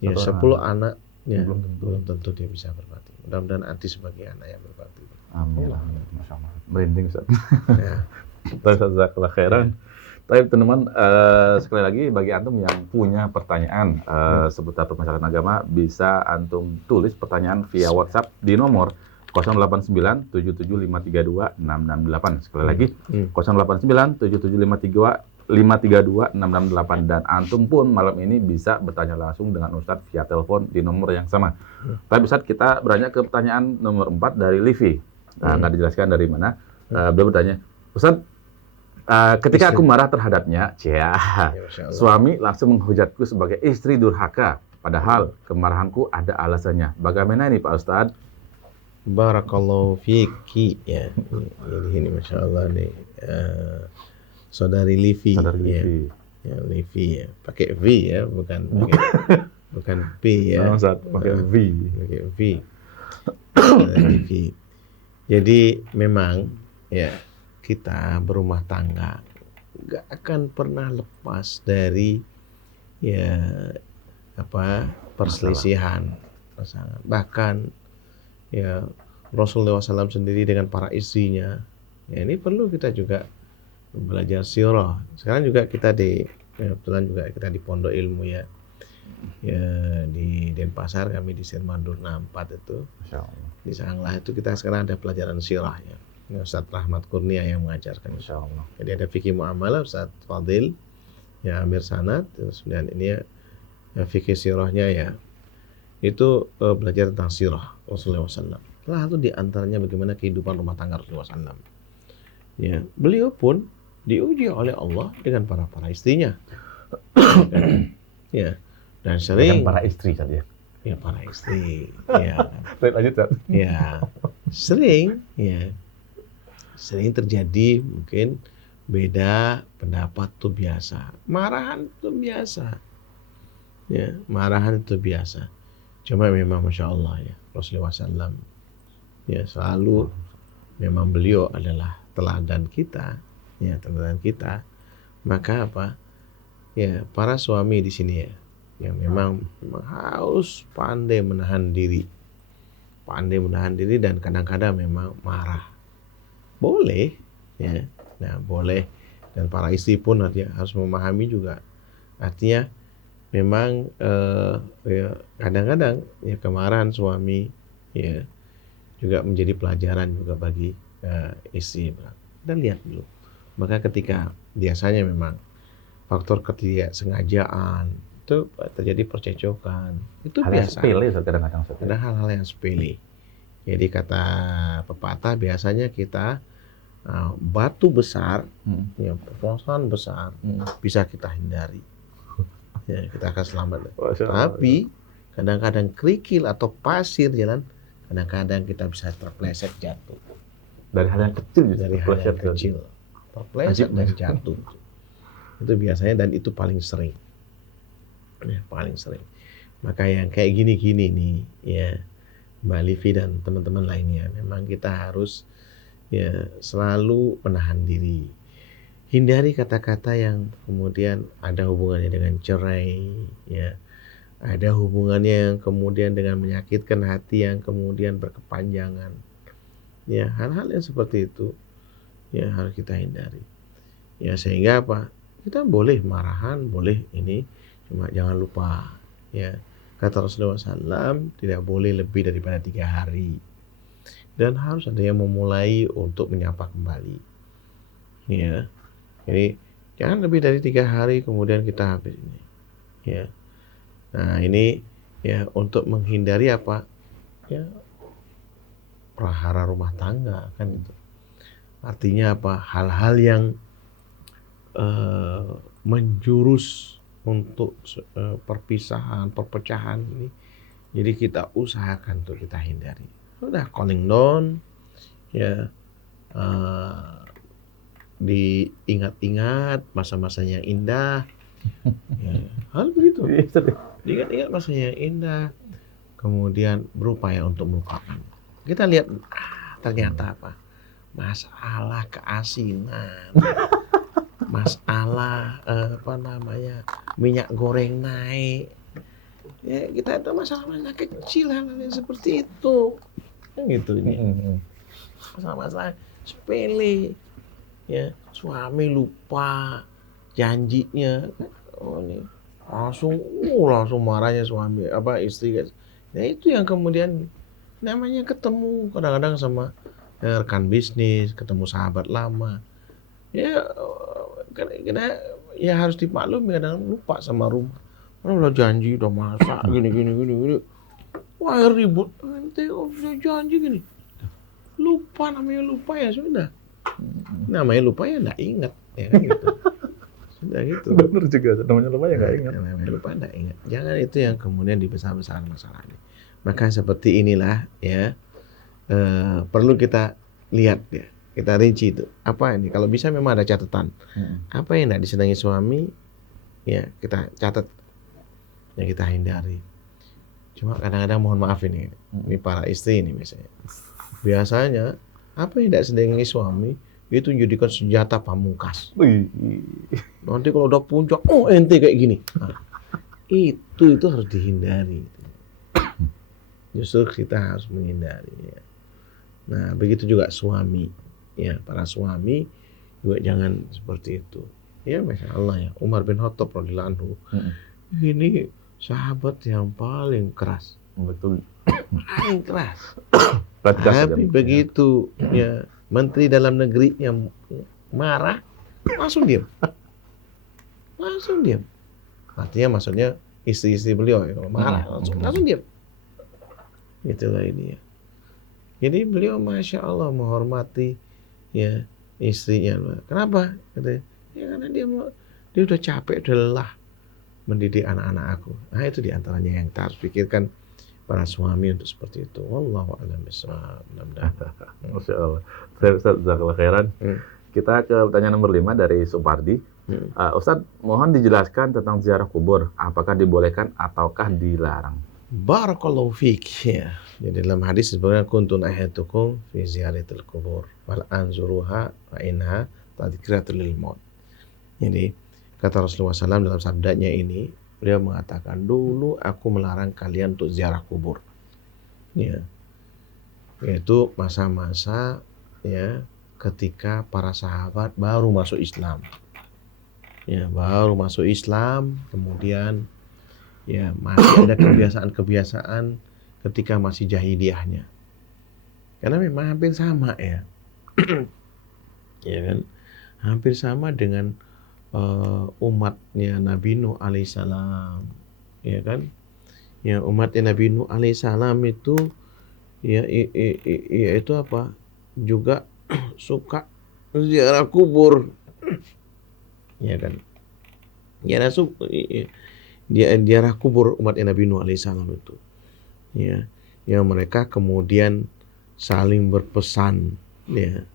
ya 10 anaknya belum tentu dia bisa berbakti. Mudah-mudahan anti sebagai anak yang berbakti. Amin. Masya Allah. Merinding Ustaz. Ya. Jazakallah khairan. Baik teman-teman, sekali lagi bagi antum yang punya pertanyaan seputar permasalahan agama, bisa antum tulis pertanyaan via WhatsApp di nomor 089 77532 668. Sekali lagi 089 77532 668, dan antum pun malam ini bisa bertanya langsung dengan Ustadz via telepon di nomor yang sama. Tapi Ustadz, kita beranjak ke pertanyaan nomor 4 dari Livi. Nggak dijelaskan dari mana. Beliau bertanya, Ustadz, ketika aku marah terhadapnya, suami langsung menghujatku sebagai istri durhaka, padahal kemarahanku ada alasannya. Bagaimana ini Pak Ustadz? Barakallahu fiki ya. Jadi ini Masya Allah nih, saudari Livi. Ya, Livi ya. Pakai V ya, bukan P ya. Pakai V. Pakai V. Livi. Jadi memang ya, kita berumah tangga nggak akan pernah lepas dari ya perselisihan pasangan. Bahkan ya Rasulullah SAW sendiri dengan para istrinya, ya ini perlu kita juga belajar sirah. Sekarang juga kita kebetulan juga kita di Pondok Ilmu ya di Denpasar, kami di Sirmandur 64 itu. Di Sanglah itu kita sekarang ada pelajaran sirah ya. Ustadz Rahmat Kurnia yang mengajarkan. Insya Allah. Jadi ada fikih muamalah Ustadz Fadil ya, Amir Sanad, kemudian ini ya fikih sirahnya ya. Itu belajar tentang sirah Rasulullah SAW. Salah satu di antaranya bagaimana kehidupan rumah tangga Rasulullah SAW. Ya, beliau pun diuji oleh Allah dengan para istrinya. Ya, dan sering dengan para istri tadi ya. Ya, para istri. Ya. Lanjut, Ustaz. Ya, sering ya sering terjadi mungkin beda pendapat tuh biasa, marahan tuh biasa, ya marahan itu biasa. Cuma memang masya Allah ya Rasulullah SAW ya selalu memang beliau adalah teladan kita, ya teladan kita. Maka apa ya para suami di sini ya yang memang harus pandai menahan diri, dan kadang-kadang memang marah. Boleh, ya, nah boleh. Dan para istri pun harus memahami juga. Artinya memang ya, kadang-kadang ya kemarahan suami ya juga menjadi pelajaran juga bagi istri. Dan lihat dulu. Maka ketika biasanya memang faktor ketidaksengajaan itu terjadi percecokan. Itu Hal yang biasa. sepele kadang-kadang. Ada hal-hal yang sepele. Jadi kata pepatah biasanya kita batu besar, ya permasalahan besar bisa kita hindari. Ya, kita akan selamat. Tapi kadang-kadang kerikil atau pasir jalan, kadang-kadang kita bisa terpleset jatuh. Dari hal yang kecil, dari hal yang kecil, terpleset dan jatuh. Itu biasanya dan itu paling sering. Ya, paling sering. Maka yang kayak gini-gini nih, ya Mbak Livi dan teman-teman lainnya, memang kita harus ya selalu menahan diri. Hindari kata-kata yang kemudian ada hubungannya dengan cerai, ya. Ada hubungannya yang kemudian dengan menyakitkan hati yang kemudian berkepanjangan. Ya, hal-hal yang seperti itu ya harus kita hindari. Ya, sehingga apa? Kita boleh marahan, boleh ini, cuma jangan lupa ya. Kata Rasulullah SAW, tidak boleh lebih daripada 3 hari. Dan harus ada yang memulai untuk menyapa kembali. Ya. Jadi jangan lebih dari 3 hari kemudian kita habis ini. Ya. Nah, ini ya untuk menghindari apa? Ya, prahara rumah tangga kan itu. Artinya apa? Hal-hal yang menjurus untuk perpisahan, perpecahan ini. Jadi kita usahakan untuk kita hindari. Udah calling down, ya diingat-ingat masa-masanya yang indah. Ya, hal begitu. Diingat-ingat masanya yang indah. Kemudian berupaya untuk melupakan. Kita lihat ternyata apa? Masalah keasinan. Masalah minyak goreng naik. Ya, kita itu masalah-masalah kecil, hal-hal yang seperti itu. Kan gitu ini. Masalah-masalah sepele. Ya, suami lupa janjinya. Oh, ini langsung marahnya suami istri guys. Nah, itu yang kemudian namanya ketemu kadang-kadang sama rekan bisnis, ketemu sahabat lama. Ya karena ya harus dimaklumi kadang lupa sama rumah. Udah janji udah masak gini. Wah ribut. Nanti udah janji gini. Lupa, namanya lupa ya sudah. Namanya lupa ya enggak ingat ya kan gitu. Sudah gitu. Benar juga, namanya lupa ya enggak ingat. Namanya lupa enggak ingat. Jangan itu yang kemudian dibesar-besarkan masalahnya. Maka seperti inilah ya perlu kita lihat ya. Kita rinci itu. Apa ini? Kalau bisa memang ada catatan. Apa yang tidak disenangi suami, ya kita catat. Yang kita hindari. Cuma kadang-kadang mohon maaf ini para istri ini misalnya. Biasanya, apa yang tidak disenangi suami, itu menjadikan senjata pamungkas. Nanti kalau udah puncak, ente kayak gini. Nah, itu harus dihindari. Justru kita harus menghindari. Ya. Nah, begitu juga suami. Ya, para suami juga jangan seperti itu. Ya, masya Allah ya. Umar bin Khattab radhiyallahu anhu. Ini sahabat yang paling keras. Betul. Paling keras. Tapi begitu ya menteri dalam negeri yang marah, langsung diam. Artinya maksudnya istri-istri beliau ya, kalau marah langsung diam. Itulah ini ya. Jadi beliau masya Allah menghormati ya istrinya. Kenapa? Katanya, ya karena dia udah capek, udah lelah mendidik anak-anak aku. Nah itu diantaranya yang kita harus pikirkan para suami untuk seperti itu. Wallahu a'lam bishawab. Masya Allah. Ustaz, jazakallah khairan. Kita ke pertanyaan nomor 5 dari Supardi. Ustaz, mohon dijelaskan tentang ziarah kubur. Apakah dibolehkan ataukah dilarang? Barakallahu fiik. Ya. Jadi dalam hadis sebenarnya kuntun ayatukum fi ziyaratil kubur wal anzuruha wa inha tadhkiratul lil maut. Jadi kata Rasulullah SAW dalam sabdanya ini, beliau mengatakan, dulu aku melarang kalian untuk ziarah kubur. Ya. Yaitu masa-masa ya ketika para sahabat baru masuk Islam. Ya, baru masuk Islam, kemudian ya masih ada kebiasaan-kebiasaan ketika masih jahiliyahnya. Karena memang hampir sama ya. Ya kan? Hampir sama dengan umatnya Nabi Nuh alaihissalam, ya kan? Ya, umatnya Nabi Nuh alaihissalam itu ya itu apa? Juga suka ziarah kubur, ya kan? Ziarah kubur umatnya Nabi Nuh alaihissalam itu, ya, yang mereka kemudian saling berpesan, ya.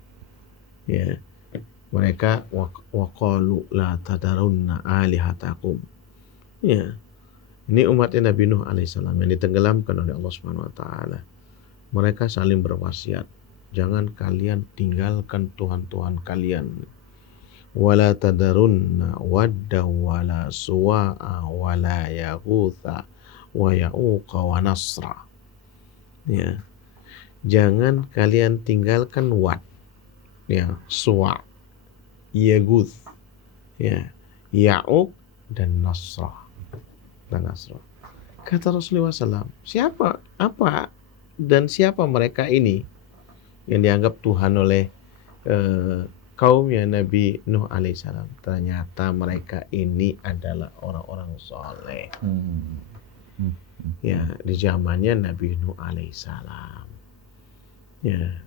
Mereka waqalu la tadarunna alihatakum. Ya. Ini umatnya Nabi Nuh alaihissalam yang ditenggelamkan oleh Allah Subhanahu wa taala. Mereka saling berwasiat, jangan kalian tinggalkan tuhan-tuhan kalian. Wala tadarunna wadda wala suwa'a wala yaghutha wa ya'uqa wa nasra. Ya. Jangan kalian tinggalkan Wad, ya, Suwa', Yaguth, ya, Ya'uq dan Nasra. Kata Rasulullah SAW, siapa mereka ini yang dianggap Tuhan oleh kaumnya Nabi Nuh alaihissalam? Ternyata mereka ini adalah orang-orang soleh. Ya, di zamannya Nabi Nuh alaihissalam. Ya,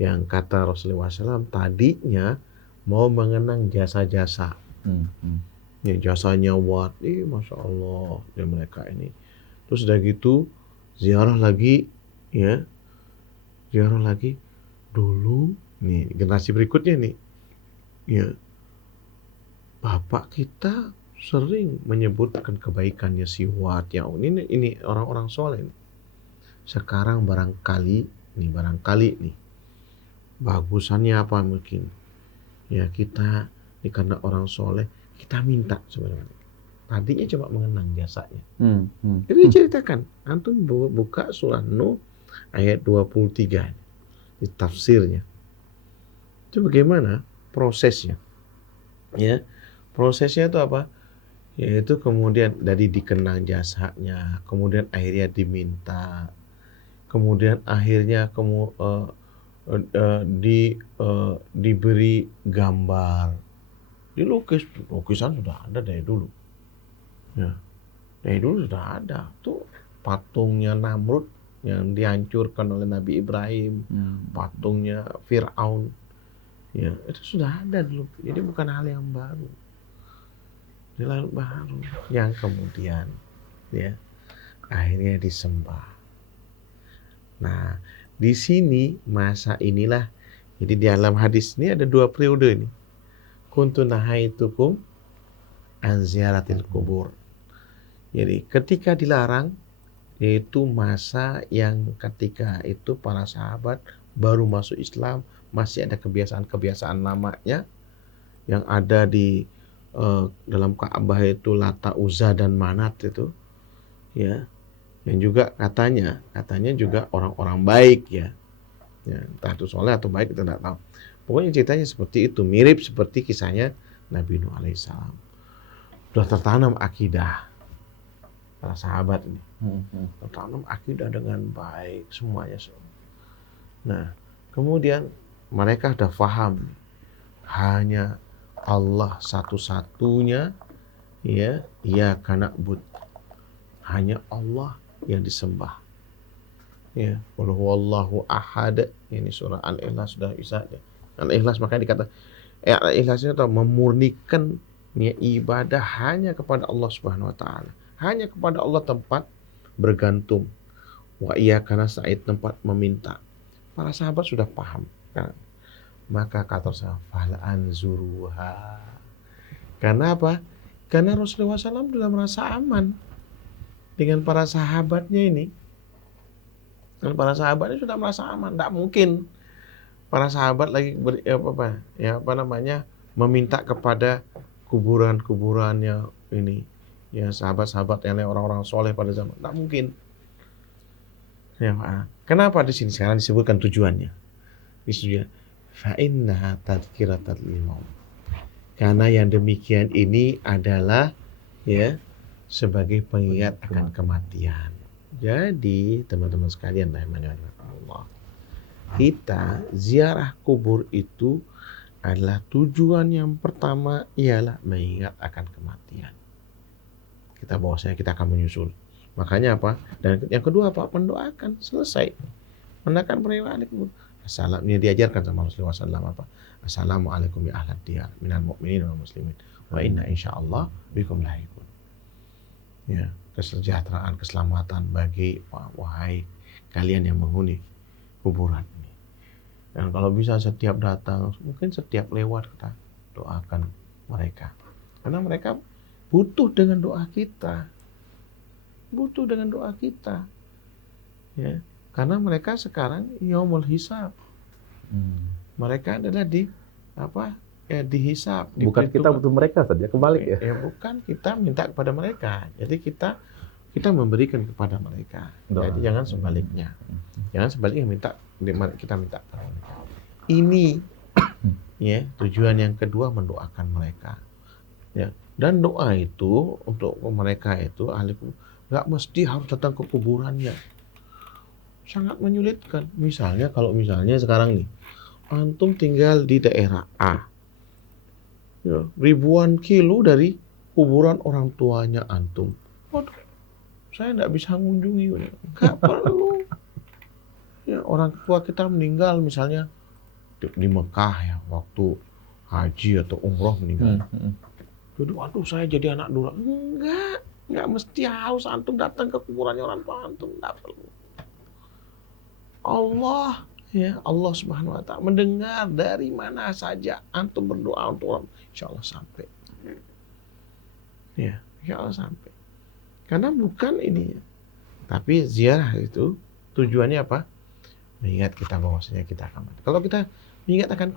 yang kata Rasulullah SAW tadinya mau mengenang jasa-jasa. Ya, jasanya Wad, Masya Allah, ya mereka ini. Terus udah gitu, ziarah lagi, dulu, nih generasi berikutnya nih, ya, bapak kita sering menyebutkan kebaikannya si Wad, ya, ini orang-orang soleh. Sekarang barangkali nih, bagusannya apa mungkin? Ya kita ini karena orang soleh, kita minta sebenarnya. Tadinya coba mengenang jasanya. Jadi diceritakan, antum buka surah Nuh ayat 23 di tafsirnya. Itu bagaimana prosesnya? Ya, prosesnya itu apa? Yaitu kemudian dari dikenang jasanya, kemudian akhirnya diminta, kemudian akhirnya diberi gambar, lukisan sudah ada dari dulu. Ya, dari dulu sudah ada. Tuh patungnya Namrud yang dihancurkan oleh Nabi Ibrahim, patungnya Fir'aun, ya itu sudah ada dulu. Jadi bukan hal yang baru. Yang kemudian, ya akhirnya disembah. Nah, di sini masa inilah, jadi di dalam hadis ini ada 2 periode ini. Kuntu nahaitukum an ziyaratil kubur. Jadi ketika dilarang, yaitu masa yang ketika itu para sahabat baru masuk Islam, masih ada kebiasaan-kebiasaan lamanya yang ada di dalam Ka'bah itu Lata, Uzza dan Manat itu, ya. Yang juga katanya juga orang-orang baik, ya, entah itu soleh atau baik kita tidak tahu. Pokoknya ceritanya seperti itu, mirip seperti kisahnya Nabi Nuh alaihissalam. Sudah tertanam akidah para sahabat ini, tertanam akidah dengan baik semuanya. Nah, kemudian mereka sudah paham hanya Allah satu-satunya, ya karena hanya Allah yang disembah. Ya, qul huwallahu ahad. Ini surah Al-Ikhlas sudah bisa. Al-Ikhlas makanya dikata Al-Ikhlas itu memurnikan ibadah hanya kepada Allah Subhanahu wa taala. Hanya kepada Allah tempat bergantung. Wa iyyaka nasta'in, tempat meminta. Para sahabat sudah paham. Kan? Maka kata saya, fal anzuruha. Karena apa? Karena Rasulullah SAW sudah merasa aman dengan para sahabatnya ini. Dan para sahabatnya sudah merasa aman. Tidak mungkin para sahabat lagi meminta kepada kuburan-kuburannya ini. Ya, sahabat-sahabat yang orang-orang soleh pada zaman. Tidak mungkin. Ya, kenapa di sini sekarang disebutkan tujuannya? Tujuannya, fa innaha tadhkiratul lil maut. Karena yang demikian ini adalah ya sebagai pengingat akan kematian. Jadi teman-teman sekalian, Allah, kita ziarah kubur itu adalah tujuan yang pertama ialah mengingat akan kematian. Kita bahwasanya kita akan menyusul. Makanya apa? Dan yang kedua apa? Mendoakan. Selesai. Mendoakan perayaan kubur. Assalam, ini diajarkan sama Rasulullah SAW apa? Assalamualaikum ya ahlad diyar minal mu'minin wal muslimin wa inna insyaallah bikum lahiqun. Ya, kesejahteraan, keselamatan bagi wahai kalian yang menghuni kuburan ini. Dan kalau bisa setiap datang, mungkin setiap lewat kita doakan mereka. Karena mereka butuh dengan doa kita. Butuh dengan doa kita. Ya, karena mereka sekarang yaumul hisab. Mereka adalah dihisab. Bukan kita butuh mereka saja, kebalik ya. Ya bukan, kita minta kepada mereka. Jadi kita memberikan kepada mereka. Doa. Jadi jangan sebaliknya. Jangan sebaliknya kita minta kepada mereka. Ini ya tujuan yang kedua, mendoakan mereka. Ya. Dan doa itu untuk mereka itu nggak mesti harus datang ke kuburannya. Sangat menyulitkan. Kalau misalnya sekarang nih, antum tinggal di daerah A, ya, ribuan kilo dari kuburan orang tuanya antum. Waduh, saya nggak bisa mengunjungi. Nggak perlu. Ya, orang tua kita meninggal misalnya di Mekah ya, waktu haji atau umroh meninggal. Jadi, waduh, saya jadi anak durhaka. Enggak mesti harus antum datang ke kuburannya orang tua antum, enggak perlu. Allah Subhanahu wa ta'ala mendengar dari mana saja antum berdoa untuk orang, insyaallah sampai. Ya, insyaallah sampai. Karena bukan ini. Tapi ziarah itu tujuannya apa? Mengingat kita bahwasanya kita akan mati. Kalau kita mengingat akan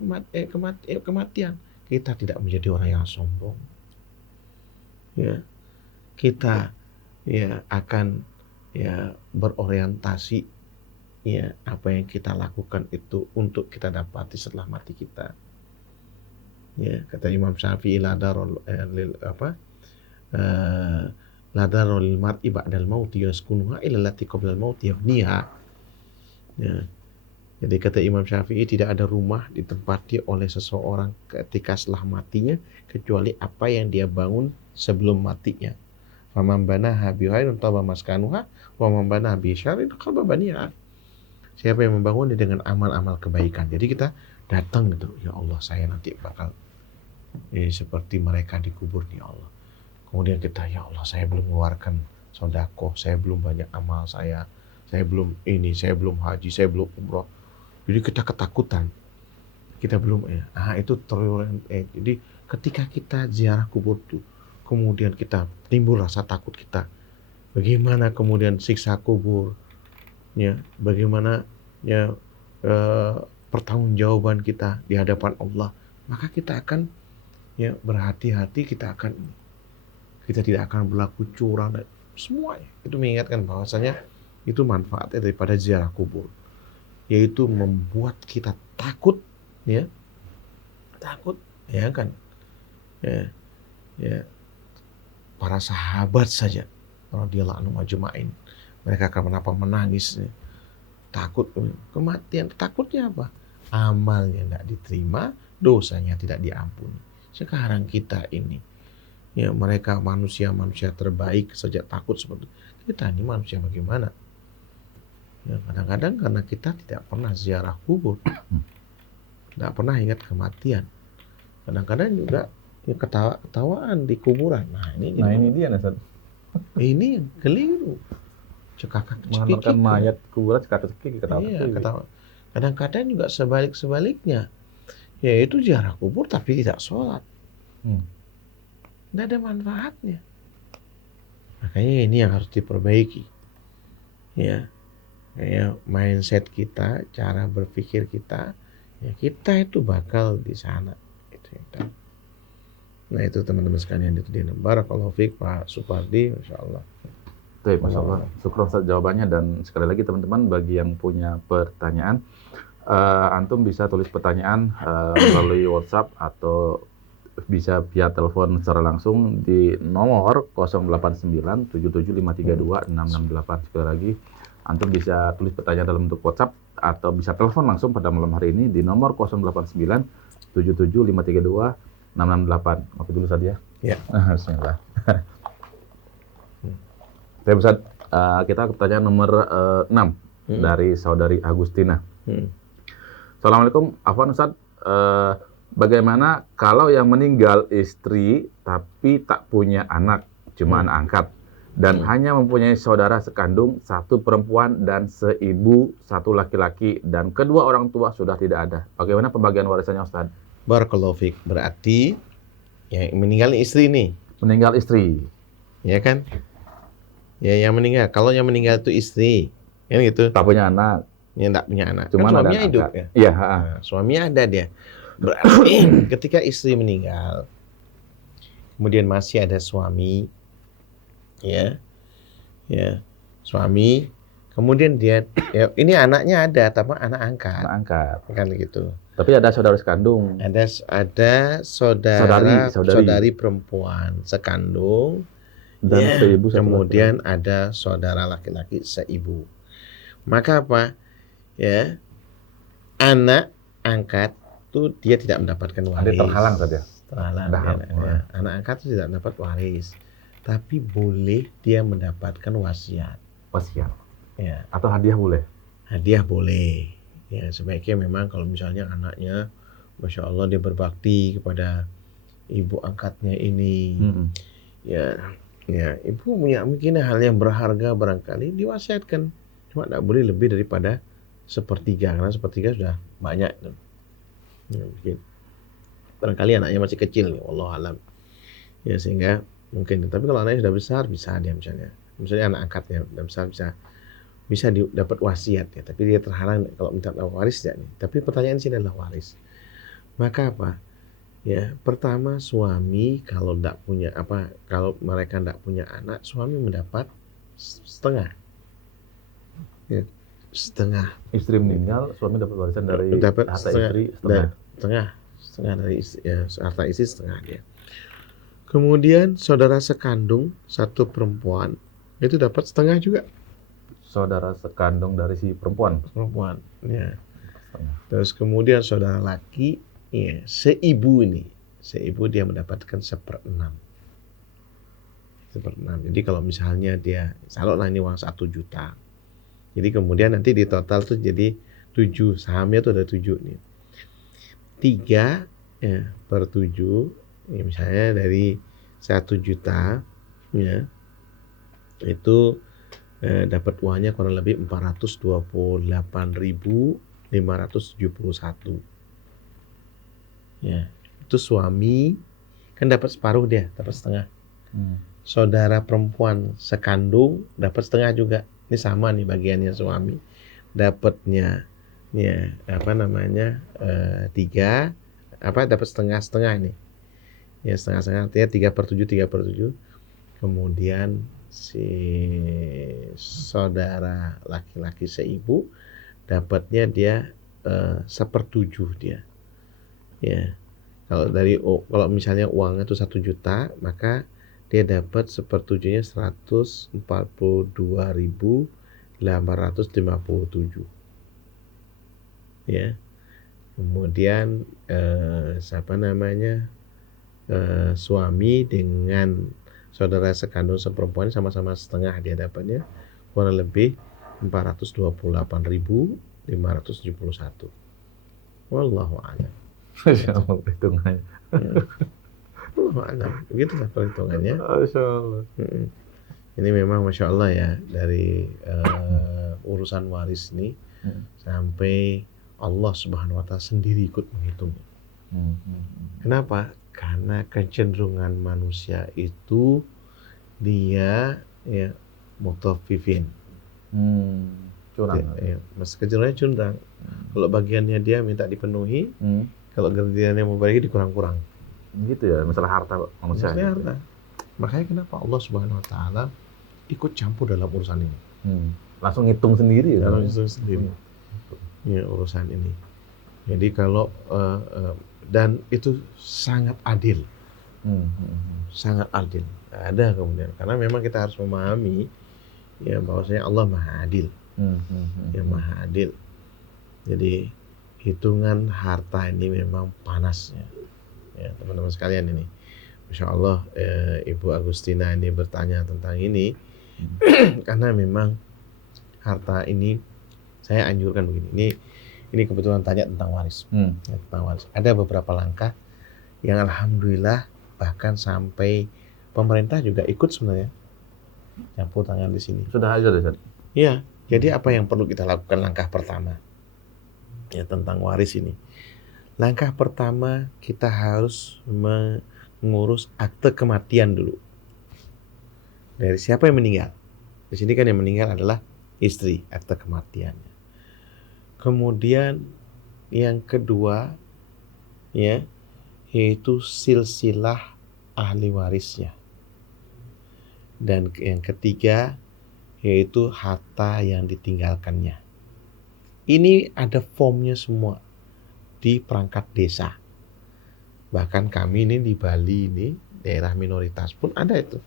kematian, kita tidak menjadi orang yang sombong. Ya, kita ya akan ya berorientasi ya apa yang kita lakukan itu untuk kita dapati setelah mati kita. Ya, kata Imam Syafi'i la darul mar'i ba'dal mauti yaskunuha illa allati qabla al-maut yabniha. Ya. Jadi kata Imam Syafi'i, tidak ada rumah ditempati oleh seseorang ketika setelah matinya kecuali apa yang dia bangun sebelum matinya. Faman banaha bi khairin taba maskanuha wa man banaha bi syarrin khaba baniha. Siapa yang membangunnya dengan amal-amal kebaikan. Jadi kita datang gitu, ya Allah saya nanti bakal seperti mereka dikubur ya Allah. Kemudian kita, ya Allah saya belum mengeluarkan sedekah, saya belum banyak amal saya belum ini, saya belum haji, saya belum umroh. Jadi kita ketakutan, kita belum itu jadi ketika kita ziarah kubur itu, kemudian kita timbul rasa takut kita, bagaimana kemudian siksa kubur, ya, bagaimana ya pertanggungjawaban kita di hadapan Allah, maka kita akan ya berhati-hati, kita tidak akan berlaku curang dan semuanya. Itu mengingatkan bahwasanya itu manfaatnya daripada ziarah kubur, yaitu membuat kita takut ya kan ya para sahabat saja radhiyallahu anhum ajma'in, mereka akan menangis ya. Takut kematian. Takutnya apa? Amalnya tidak diterima, dosanya tidak diampuni. Sekarang kita ini ya, mereka manusia terbaik saja takut seperti itu. Kita ini manusia bagaimana? Ya, kadang-kadang karena kita tidak pernah ziarah kubur, tidak pernah ingat kematian. Kadang-kadang juga ya, ketawaan di kuburan. Nah ini dia, Ustaz. Ini yang keliru. cekakak Mengantarkan mayat kuburan cekak-cekik kenapa? Iya, kadang-kadang juga sebaliknya, yaitu ziarah kubur tapi tidak sholat. Nggak ada manfaatnya. Makanya ini yang harus diperbaiki. Ya, kayak mindset kita, cara berpikir kita, ya kita itu bakal di sana. Gitu, ya. Nah itu teman-teman sekalian itu dia. Barakallahu fiik Pak Supardi, Masya Allah. Baik, Masya Allah. Syukur Ustaz jawabannya, dan sekali lagi teman-teman bagi yang punya pertanyaan, antum bisa tulis pertanyaan melalui WhatsApp atau bisa via telepon secara langsung di nomor 089775326668. Sekali lagi, antum bisa tulis pertanyaan dalam bentuk WhatsApp atau bisa telepon langsung pada malam hari ini di nomor 089775326668. Oke dulu saja. Ya. Bismillah. Saya Ustaz, kita ke pertanyaan nomor 6 dari saudari Agustina. Assalamualaikum, Afwan Ustaz. Bagaimana kalau yang meninggal istri tapi tak punya anak, cuma anak angkat, dan hanya mempunyai saudara sekandung, satu perempuan dan seibu, satu laki-laki, dan kedua orang tua sudah tidak ada. Bagaimana pembagian warisannya Ustaz? Barakallahu fiik. Berarti yang meninggal istri nih. Meninggal istri. Ya kan? Ya yang meninggal. Kalau yang meninggal itu istri, kan gitu. Tak punya anak. Ya enggak punya anak. Cuma kan ada suaminya hidup ya. Iya. Nah, suaminya ada dia. Berarti ketika istri meninggal, kemudian masih ada suami, ya suami, kemudian dia, ya ini anaknya ada, tapi anak angkat, kan gitu. Tapi ada saudara sekandung. Ada saudari perempuan sekandung dan seibu, kemudian ada saudara laki-laki seibu. Maka apa? Ya, anak angkat itu dia tidak mendapatkan waris. Ada terhalang saja. Anak angkat itu tidak dapat waris, tapi boleh dia mendapatkan wasiat. Ya. Atau hadiah boleh? Hadiah boleh. Ya, sebaiknya memang kalau misalnya anaknya, Masya Allah dia berbakti kepada ibu angkatnya ini. Ya, ibu punya mungkin hal yang berharga barangkali diwasiatkan. Cuma tidak boleh lebih daripada sepertiga, karena sepertiga sudah banyak. Ya, mungkin barangkali anaknya masih kecil, wallahu alam. Ya sehingga mungkin, tapi kalau anaknya sudah besar bisa dia misalnya anak angkatnya sudah besar bisa dapat wasiat ya, tapi dia terhalang kalau minta waris tidak nih. Tapi pertanyaan sini adalah waris. Maka apa? Ya, pertama suami kalau mereka tidak punya anak, suami mendapat setengah. Ya, setengah. Istri meninggal, suami dapat warisan dari harta istri setengah dari harta istri setengah dia. Kemudian saudara sekandung satu perempuan itu dapat setengah juga. Saudara sekandung dari si perempuan, ya. Terus kemudian saudara laki, ya, seibu dia mendapatkan 1/6. Jadi kalau misalnya dia, taruhlah ini uang 1 juta. Jadi kemudian nanti di total tuh jadi 7, sahamnya tuh ada 7 nih. 3/7, ya, misalnya dari 1 juta, ya, itu dapat uangnya kurang lebih 428.571. Ya, itu suami kan dapat separuh, dia dapat setengah. Saudara perempuan sekandung dapat setengah juga. Ini sama nih bagiannya suami. Dapatnya ya dapat setengah ini. Ya setengah artinya 3/7. Kemudian si saudara laki-laki seibu dapatnya dia 1/7 dia. Ya. Kalau misalnya uangnya itu 1 juta, maka dia dapat 1/7-nya 142.857. Ya. Kemudian suami dengan saudara sekandung seperempuan sama-sama setengah, dia dapatnya kurang lebih 428.571. Wallahu a'lam. Masya Allah perhitungannya. Wallahu a'lam. Begitulah perhitungannya. Masya Allah. Ini memang Masya Allah ya, dari urusan waris ini sampai Allah Subhanahu wa Ta'ala sendiri ikut menghitung. Kenapa? Karena kecenderungan manusia itu dia ya mutaffifin. Curang. Mas kecenderungannya curang. Kalau bagiannya dia minta dipenuhi, kalau bagiannya mau bagi dikurang-kurang. Gitu ya, masalah harta manusia. Masalah harta. Makanya kenapa Allah Subhanahu wa Ta'ala ikut campur dalam urusan ini. Langsung ngitung sendiri ya. Langsung sendiri. Ya, urusan ini. Jadi kalau dan itu sangat adil. Sangat adil. Ada kemudian karena memang kita harus memahami ya bahwasanya Allah Maha Adil. Ya Maha Adil. Jadi hitungan harta ini memang panasnya. Ya, teman-teman sekalian ini. Masya Allah Ibu Agustina ini bertanya tentang ini karena memang harta ini saya anjurkan begini. Ini kebetulan tanya tentang waris. Tentang waris. Ada beberapa langkah yang alhamdulillah bahkan sampai pemerintah juga ikut sebenarnya campur tangan di sini. Sudah ada Ustaz. Iya. Jadi apa yang perlu kita lakukan langkah pertama ya tentang waris ini? Langkah pertama kita harus mengurus akte kematian dulu. Dari siapa yang meninggal? Di sini kan yang meninggal adalah istri, akte kematiannya. Kemudian yang kedua ya yaitu silsilah ahli warisnya. Dan yang ketiga yaitu harta yang ditinggalkannya. Ini ada formnya semua di perangkat desa. Bahkan kami ini di Bali ini daerah minoritas pun ada itu.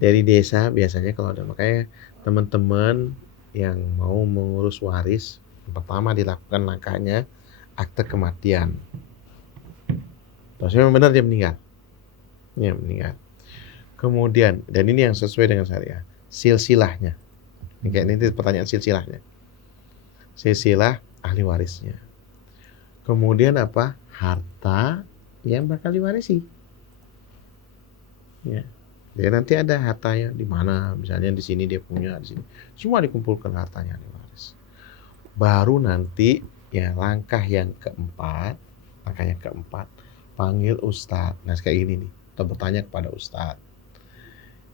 Dari desa biasanya kalau ada, makanya teman-teman yang mau mengurus waris pertama dilakukan langkahnya akte kematian. Terus memang benar dia meninggal. Ya meninggal. Kemudian dan ini yang sesuai dengan syariah, silsilahnya. Ini pertanyaan silsilahnya. Silsilah ahli warisnya. Kemudian apa? Harta yang bakal diwarisi. Ya. Jadi nanti ada hartanya di mana, misalnya di sini dia punya, di sini. Semua dikumpulkan hartanya ahli waris. Baru nanti ya langkah yang keempat, panggil ustadz. Nah kayak gini nih, kita bertanya kepada ustadz.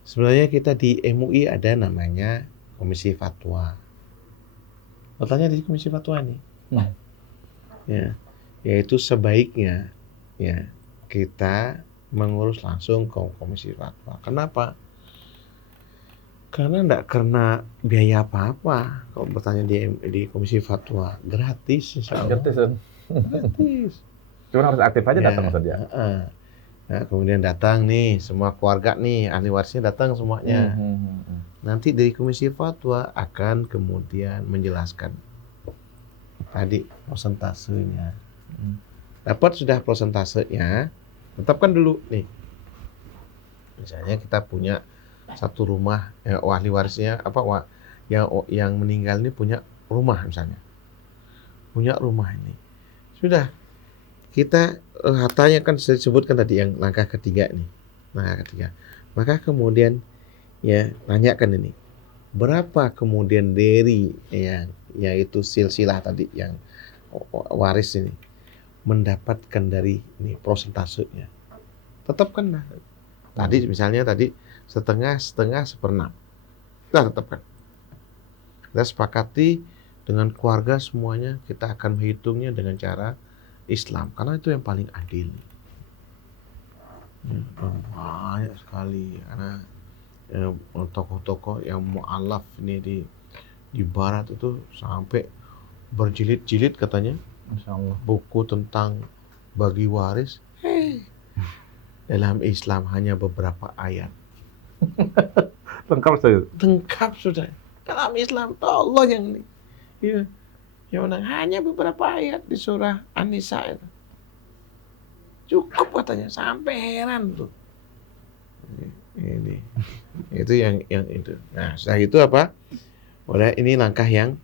Sebenarnya kita di MUI ada namanya komisi fatwa. Bertanya di komisi fatwa nih. Ya, yaitu sebaiknya ya kita mengurus langsung ke komisi fatwa. Kenapa? Karena enggak kena biaya apa-apa kalau bertanya di komisi fatwa, gratis insyaallah. Gratis. Cuma harus aktif aja datang saja. Nah, kemudian datang nih semua keluarga nih ahli warisnya datang semuanya. Nanti dari komisi fatwa akan kemudian menjelaskan tadi prosentasenya. Dapat sudah prosentasenya, tetapkan dulu nih. Misalnya kita punya satu rumah, ahli warisnya yang meninggal ini punya rumah misalnya, punya rumah ini. Sudah kita hartanya kan saya sebutkan tadi yang langkah ketiga nih, langkah ketiga. Maka kemudian ya tanyakan ini, berapa kemudian dari yang yaitu silsilah tadi yang waris ini mendapatkan dari ini prosentasenya. Tetapkan lah. Tadi misalnya tadi setengah seperenam. Kita tetapkan. Kita sepakati dengan keluarga semuanya kita akan menghitungnya dengan cara Islam karena itu yang paling adil. Banyak sekali karena tokoh-tokoh yang mu'alaf ini di barat itu sampai berjilid-jilid katanya. Insyaallah. Buku tentang bagi waris. Dalam Islam hanya beberapa ayat. Lengkap saja. Lengkap sudah. Dalam Islam Allah yang ini. Ya. Yang hanya beberapa ayat di surah An-Nisa itu. Cukup katanya, sampai heran tuh. Ini. Itu yang itu. Nah, setelah itu apa? Udah ini langkah yang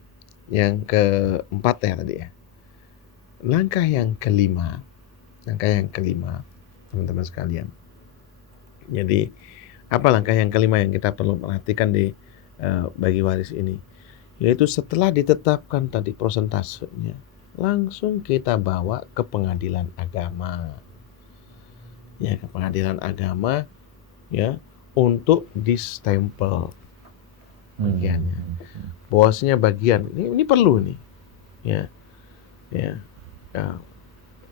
keempat ya tadi ya. Langkah yang kelima, teman-teman sekalian. Jadi Apa langkah yang kelima yang kita perlu perhatikan di bagi waris ini? Yaitu setelah ditetapkan tadi prosentasenya, langsung kita bawa ke pengadilan agama. Ya, ke pengadilan agama ya untuk distempel bagiannya. Bahwasanya bagian ini perlu nih. Ya. Ya.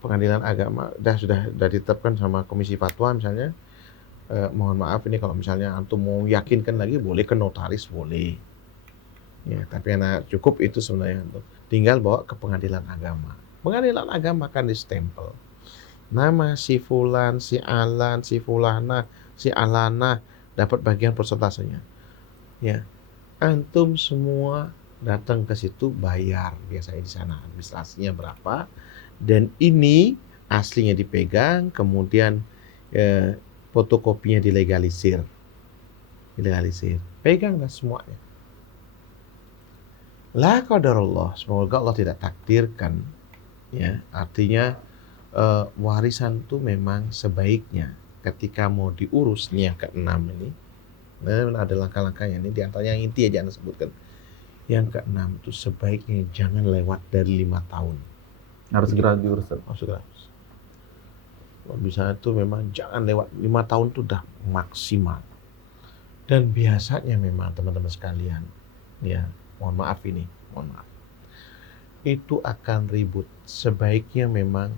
Pengadilan agama sudah ditetapkan sama komisi fatwa misalnya. Mohon maaf ini kalau misalnya antum mau yakinkan lagi boleh ke notaris boleh. Ya, tapi cukup itu sebenarnya antum. Tinggal bawa ke pengadilan agama. Pengadilan agama akan distempel. Nama si fulan, si alan, si fulana, si alana dapat bagian persentasenya. Ya. Antum semua datang ke situ bayar biasanya di sana administrasinya berapa dan ini aslinya dipegang kemudian fotokopinya dilegalisir peganglah semuanya. La qadarullah, semoga Allah tidak takdirkan ya, artinya warisan itu memang sebaiknya ketika mau diurus nih yang keenam ini. Nah, ada langkah-langkahnya ini diantaranya yang inti aja Anda sebutkan. Yang keenam itu sebaiknya jangan lewat dari 5 tahun. Harus segera diurus. Segera. Bisa itu memang jangan lewat 5 tahun itu udah maksimal. Dan biasanya memang teman-teman sekalian, ya mohon maaf. Itu akan ribut. Sebaiknya memang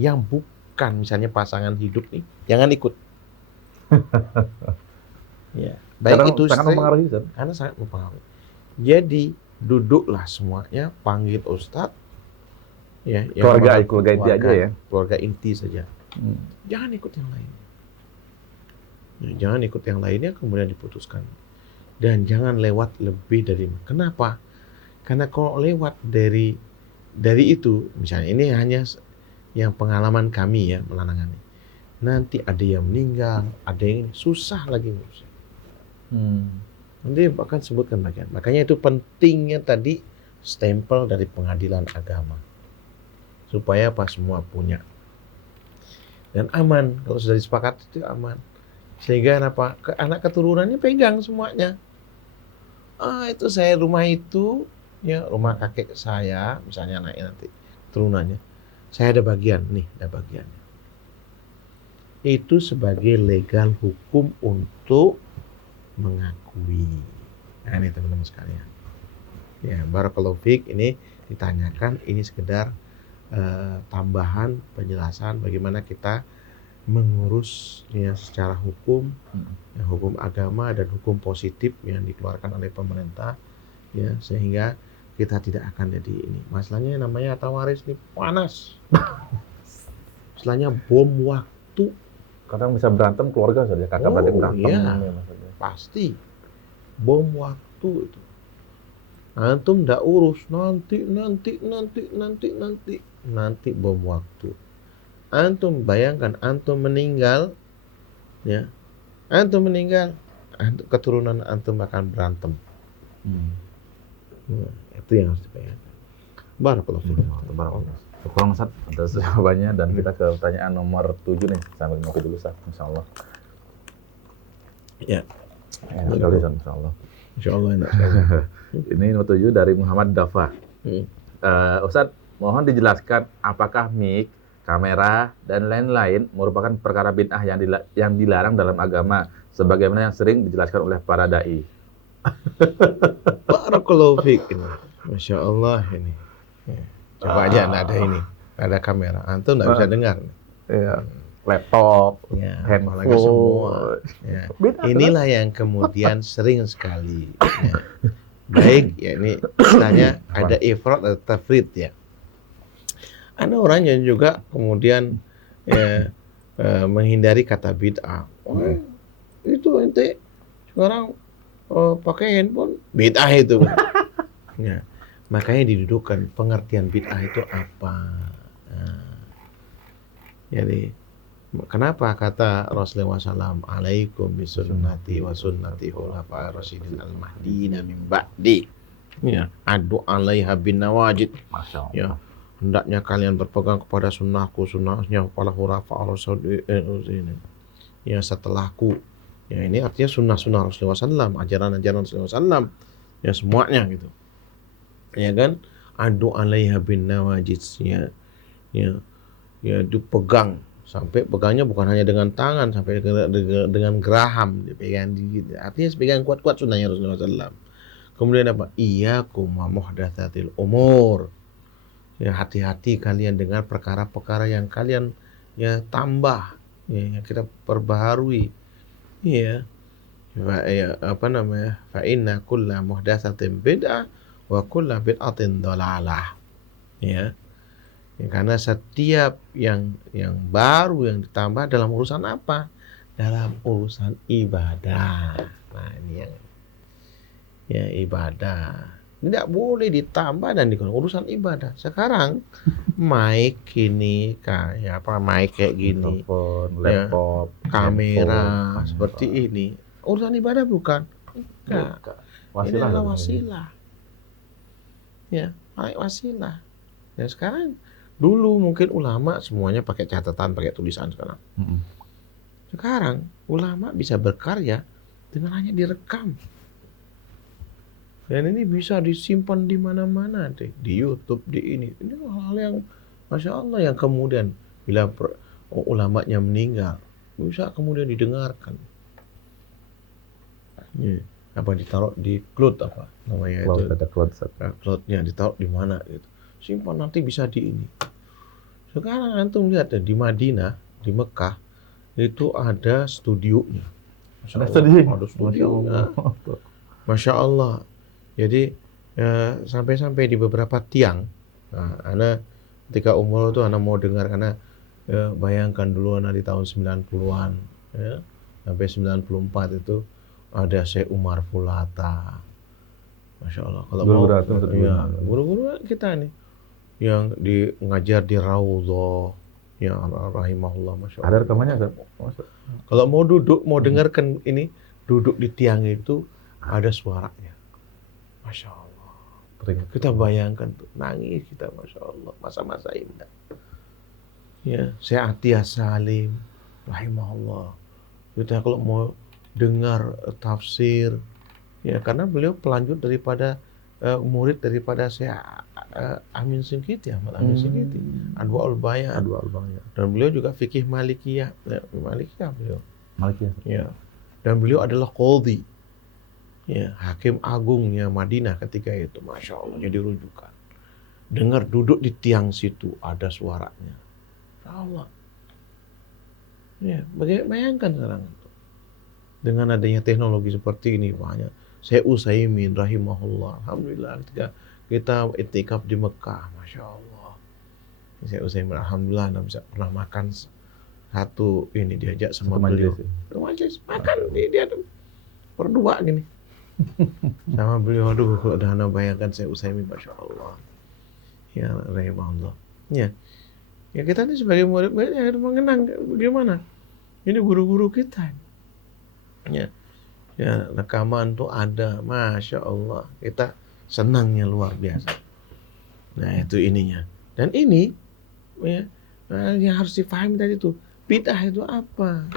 yang bukan misalnya pasangan hidup nih, jangan ikut. Ya, baik itu sangat mempengaruhi, karena sangat mempengaruhi. Jadi duduklah semuanya, panggil ustadz, ya, keluarga inti aja ya. Keluarga inti saja. Jangan ikut yang lain. Ya, jangan ikut yang lainnya kemudian diputuskan. Dan jangan lewat lebih dari. Kenapa? Karena kalau lewat dari itu, misalnya ini hanya yang pengalaman kami ya menanangani. Nanti ada yang meninggal, ada yang susah lagi ngurusnya. Nanti akan sebutkan bagian. Makanya itu pentingnya tadi stempel dari pengadilan agama. Supaya apa semua punya. Dan aman. Kalau sudah disepakati itu aman. Sehingga apa? Anak keturunannya pegang semuanya. Itu saya rumah itu, ya rumah kakek saya, misalnya anaknya nanti turunannya. Saya ada bagian, nih ada bagiannya. Itu sebagai legal hukum untuk mengakui. Nah ini teman-teman sekalian. Ya, barakallahu fiik, ini ditanyakan, ini sekedar tambahan penjelasan bagaimana kita mengurus ya secara hukum, ya, hukum agama dan hukum positif yang dikeluarkan oleh pemerintah, ya sehingga kita tidak akan jadi ini. Masalahnya namanya harta waris ini panas. Masalahnya bom waktu. Kadang bisa berantem keluarga saja, kakak beradik berantem. Iya, pasti bom waktu itu. Antum ndak urus nanti bom waktu. Antum bayangkan antum meninggal, ya, keturunan antum akan berantem. Itu yang harus dibayangkan. Barakallahu fiikum. Kurang Ustaz atas jawabannya dan kita ke pertanyaan nomor 7 nih, sambil ngopi dulu Ustaz, insyaallah. Ya. Enak sekali Ustaz, insyaallah. Insyaallah enak sekali. Ini nomor 7 dari Muhammad Dafa. Ustaz, mohon dijelaskan apakah mic, kamera, dan lain-lain merupakan perkara bid'ah yang dilarang dalam agama sebagaimana yang sering dijelaskan oleh para dai. Barakallahu fiik. Masya Allah ini. Ya. Coba aja ada ini, ada kamera. Antum nggak bisa dengar. Ya. Laptop, ya, handphone, semua. Ya. Inilah yang kemudian sering sekali. Ya. Baik, ya ini istilahnya ada ifrat atau tafrid ya. Ada orang yang juga kemudian menghindari kata bid'ah. Itu ente sekarang pakai handphone bid'ah itu. Ya. Makanya didudukkan pengertian bid'ah itu apa. Jadi kenapa kata Rasulullah SAW, alaikum bisunnati wa sunnati khulafa'ir rasyidin al-mahdiyina min ba'di. Ya, adu alaiha bin nawajid. Masya Allah. Ya, hendaknya kalian berpegang kepada sunnahku, sunnahnya para khulafa'ir rasyidin. Ya, setelahku. Ya ini artinya sunnah-sunnah Rasulullah SAW, ajaran-ajaran Rasulullah SAW, ya semuanya gitu. Ya kan, adu alaiha bin nawajis, ya, ya dipegang, sampai pegangnya bukan hanya dengan tangan, sampai dengan geraham, dipegang digigit. Artinya pegang kuat-kuat sunnahnya Rasulullah SAW. Kemudian apa? Iyyakum wa muhdatsatil umur. Ya hati-hati kalian dengan perkara-perkara yang kalian ya tambah, ya, yang kita perbaharui. Iya. Ya, apa namanya? Fa inna kulla muhdatsatin bid'ah wa kulla bid'atin dhalalah. Ya. Ya, karena setiap yang baru yang ditambah dalam urusan apa? Dalam urusan ibadah. Nah, ini yang ya ibadah. Tidak boleh ditambah dan dikurangi urusan ibadah. Sekarang mic ini kayak apa? Mic kayak gini, Telepon, ya, laptop, kamera handphone, seperti ini. Urusan ibadah bukan? Enggak. bukan. Ini Wasilah adalah kan? wasilah. Ya, mic wasilah. Dan sekarang dulu mungkin ulama semuanya pakai catatan, pakai tulisan sekarang. Mm-mm. Sekarang ulama bisa berkarya dengan hanya direkam. Dan ini bisa disimpan di mana-mana deh, di YouTube, di ini. Ini hal-hal yang Masya Allah yang kemudian bila ulamanya meninggal bisa kemudian didengarkan. Ya, apa ditaruh di cloud apa namanya Cloud, itu? ada cloud set. Cloudnya ditaruh di mana gitu. Simpan nanti bisa di ini. Sekarang antum lihat ya, di Madinah, di Mekah itu ada studionya. Masya Ada Allah, studio. ada studionya. Masya Allah. Jadi sampai-sampai di beberapa tiang. Nah, ana ketika umroh itu ana mau dengar karena bayangkan dulu ana di tahun 90-an ya, sampai 94 itu ada Syekh Umar Fulata. Masya Allah. Kalau mau Guru-guru antum tuh ya, dulu. guru-guru kita nih yang ngajar di Raudhah ya rahimahullah Masya Allah. Ada rekamannya kan? Kalau mau duduk, mau dengarkan ini, duduk di tiang itu ada suaranya. Masya Allah. Kita bayangkan tuh, nangis kita Masya Allah, masa-masa indah. Ya, saya Atiyah Salim, rahimahullah. Kita kalau mau dengar tafsir, ya karena beliau pelanjut daripada murid daripada saya Amin Singkiti, Ahmad Amin Singkiti, Adwaul Bayan. Dan beliau juga fikih Malikiyah, Malikiyah beliau. Malikiyah. Ya. Dan beliau adalah qadhi, ya, hakim agungnya Madinah ketika itu. Masya Allah, jadi rujukan. Dengar duduk di tiang situ ada suaranya. Ya Allah. Ya, bayangkan sekarang dengan adanya teknologi seperti ini banyak. Syekh Utsaimin rahimahullah, alhamdulillah ketika kita iktikaf di Mekah, Masya Allah. Syekh Utsaimin alhamdulillah bisa pernah makan satu ini diajak sama beliau. Majelis makan dia berdua gini. Sama beliau, aduh kalau dah ana bayangkan Syekh Utsaimin, Masya Allah. Ya rahimahullah. Ya. Ya kita ini sebagai murid-murid ya mengenang bagaimana ini guru-guru kita. Ya. Ya, rekaman tuh ada, Masya Allah. Kita senangnya luar biasa. Nah, itu ininya. Dan ini, ya, yang harus dipahami tadi tuh, bid'ah itu apa?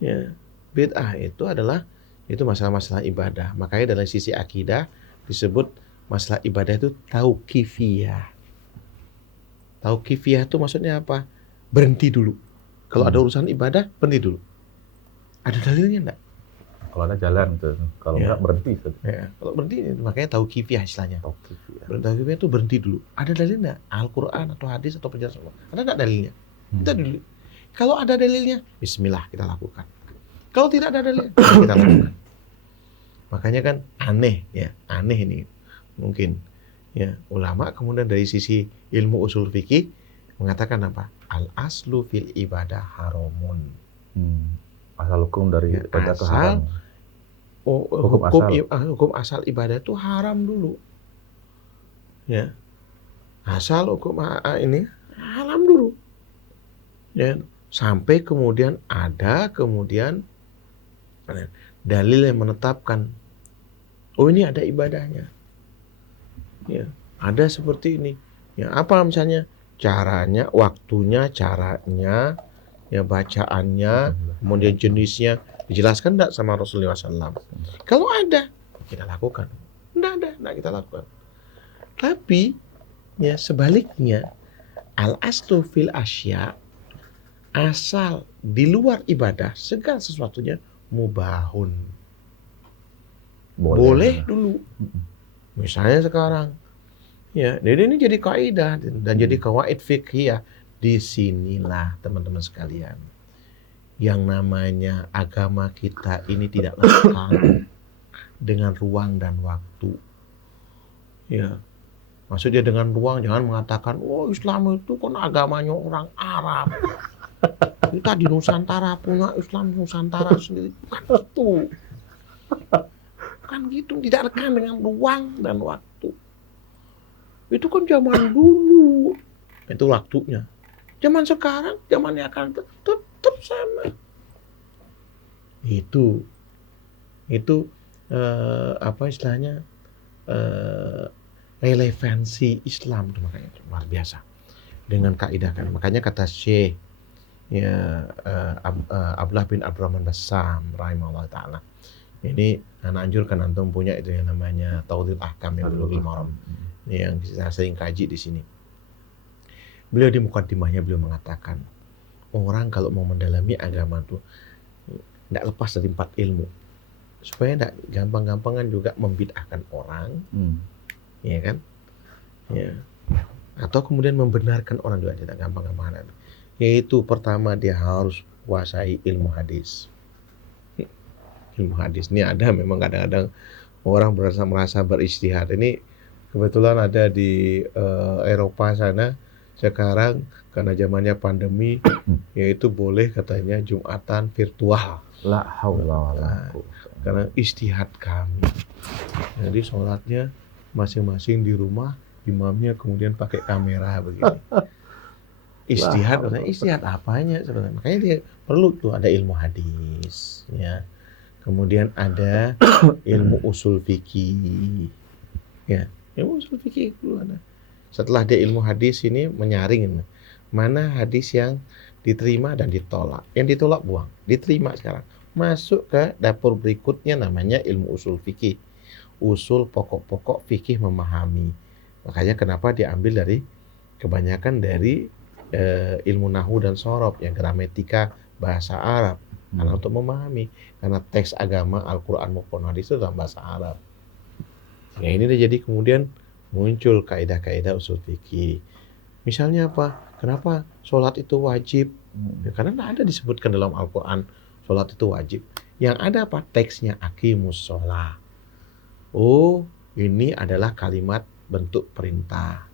Ya, bid'ah itu adalah itu masalah-masalah ibadah. Makanya dari sisi akidah disebut masalah ibadah itu tauqifiyah. Tauqifiyah itu maksudnya apa? Berhenti dulu. Kalau ada urusan ibadah, berhenti dulu. Ada dalilnya enggak? Kalau ada jalan tuh, kalau enggak berhenti. Ya, kalau berhenti makanya tauqifiyah istilahnya. Tauqifiyah itu berhenti dulu. Ada dalil enggak? Al-Qur'an atau hadis atau penjelasan Allah? Ada enggak dalilnya? Kita dulu. Kalau ada dalilnya, bismillah kita lakukan. Kalau tidak ada dalilnya, kita lakukan. Makanya kan aneh ya, aneh ini mungkin ya ulama kemudian dari sisi ilmu usul fikih mengatakan apa? Al aslu fil ibadah haramun. Asal hukum dari ibadah itu haram. Hukum asal ibadah itu haram dulu. Ya. Asal hukum ini haram dulu. Ya, sampai kemudian ada dalil yang menetapkan oh ini ada ibadahnya. Ya, ada seperti ini. Ya, apa misalnya caranya, waktunya, caranya, ya bacaannya, kemudian jenisnya Dijelaskan enggak sama Rasulullah SAW? Kalau ada, kita lakukan. Enggak kita lakukan. Tapi ya sebaliknya, al-aslu fil asya, asal di luar ibadah segala sesuatunya mubahun. Boleh dulu. Misalnya sekarang, ya, jadi ini jadi kaidah dan jadi qawaid fiqhiyah. Disinilah teman-teman sekalian, yang namanya agama kita ini tidak lekang dengan ruang dan waktu. Ya, maksudnya dengan ruang, jangan mengatakan, oh Islam itu kan agamanya orang Arab. Kita di Nusantara punya Islam Nusantara sendiri. Bukan itu. Kan gitu, tidak lekang dengan ruang dan waktu. Itu kan zaman dulu. Itu waktunya. Zaman sekarang, zamannya akan tetap sama. Itu apa istilahnya, relevansi Islam itu makanya luar biasa dengan kaidah kan. Makanya kata Syekh ya Abdullah bin Abdurrahman Bassam rahimahullah taala. Ini anak anjurkan antum punya itu yang namanya Taudhil Ahkam yang Bulughul Maram. Ini yang saya sering kaji di sini. Beliau di mukaddimahnya beliau mengatakan, orang kalau mau mendalami agama itu tidak lepas dari 4 ilmu. Supaya tidak gampang-gampangan juga membid'ahkan orang, ya kan? Ya. Atau kemudian membenarkan orang juga tidak gampang-gampangan. Yaitu pertama dia harus kuasai ilmu hadis. Ilmu hadis ini ada memang kadang-kadang orang merasa berijtihad. Ini kebetulan ada di Eropa sana sekarang karena zamannya pandemi, yaitu boleh katanya Jumatan virtual. La haula wala quwwata. Karena ijtihad kami. Jadi sholatnya masing-masing di rumah, imamnya kemudian pakai kamera begini. Ijtihad apanya sebenarnya? Makanya dia perlu tuh ada ilmu hadis, ya. Kemudian ada ilmu usul fikih, ya. Ilmu usul fikih dulu ada. Setelah dia ilmu hadis ini menyaring mana hadis yang diterima dan ditolak. Yang ditolak buang, diterima sekarang. Masuk ke dapur berikutnya namanya ilmu usul fikih. Usul pokok-pokok fikih memahami. Makanya kenapa diambil dari kebanyakan dari ilmu nahwu dan shorof, yang gramatika bahasa Arab. Karena untuk memahami, karena teks agama Al-Quran maupun hadis itu dalam bahasa Arab. Ya ini jadi kemudian muncul kaidah-kaidah usul fikih. Misalnya apa? Kenapa sholat itu wajib? Ya, karena tidak ada disebutkan dalam Al-Quran sholat itu wajib. Yang ada apa? Teksnya aqimus sholat. Oh, ini adalah kalimat bentuk perintah.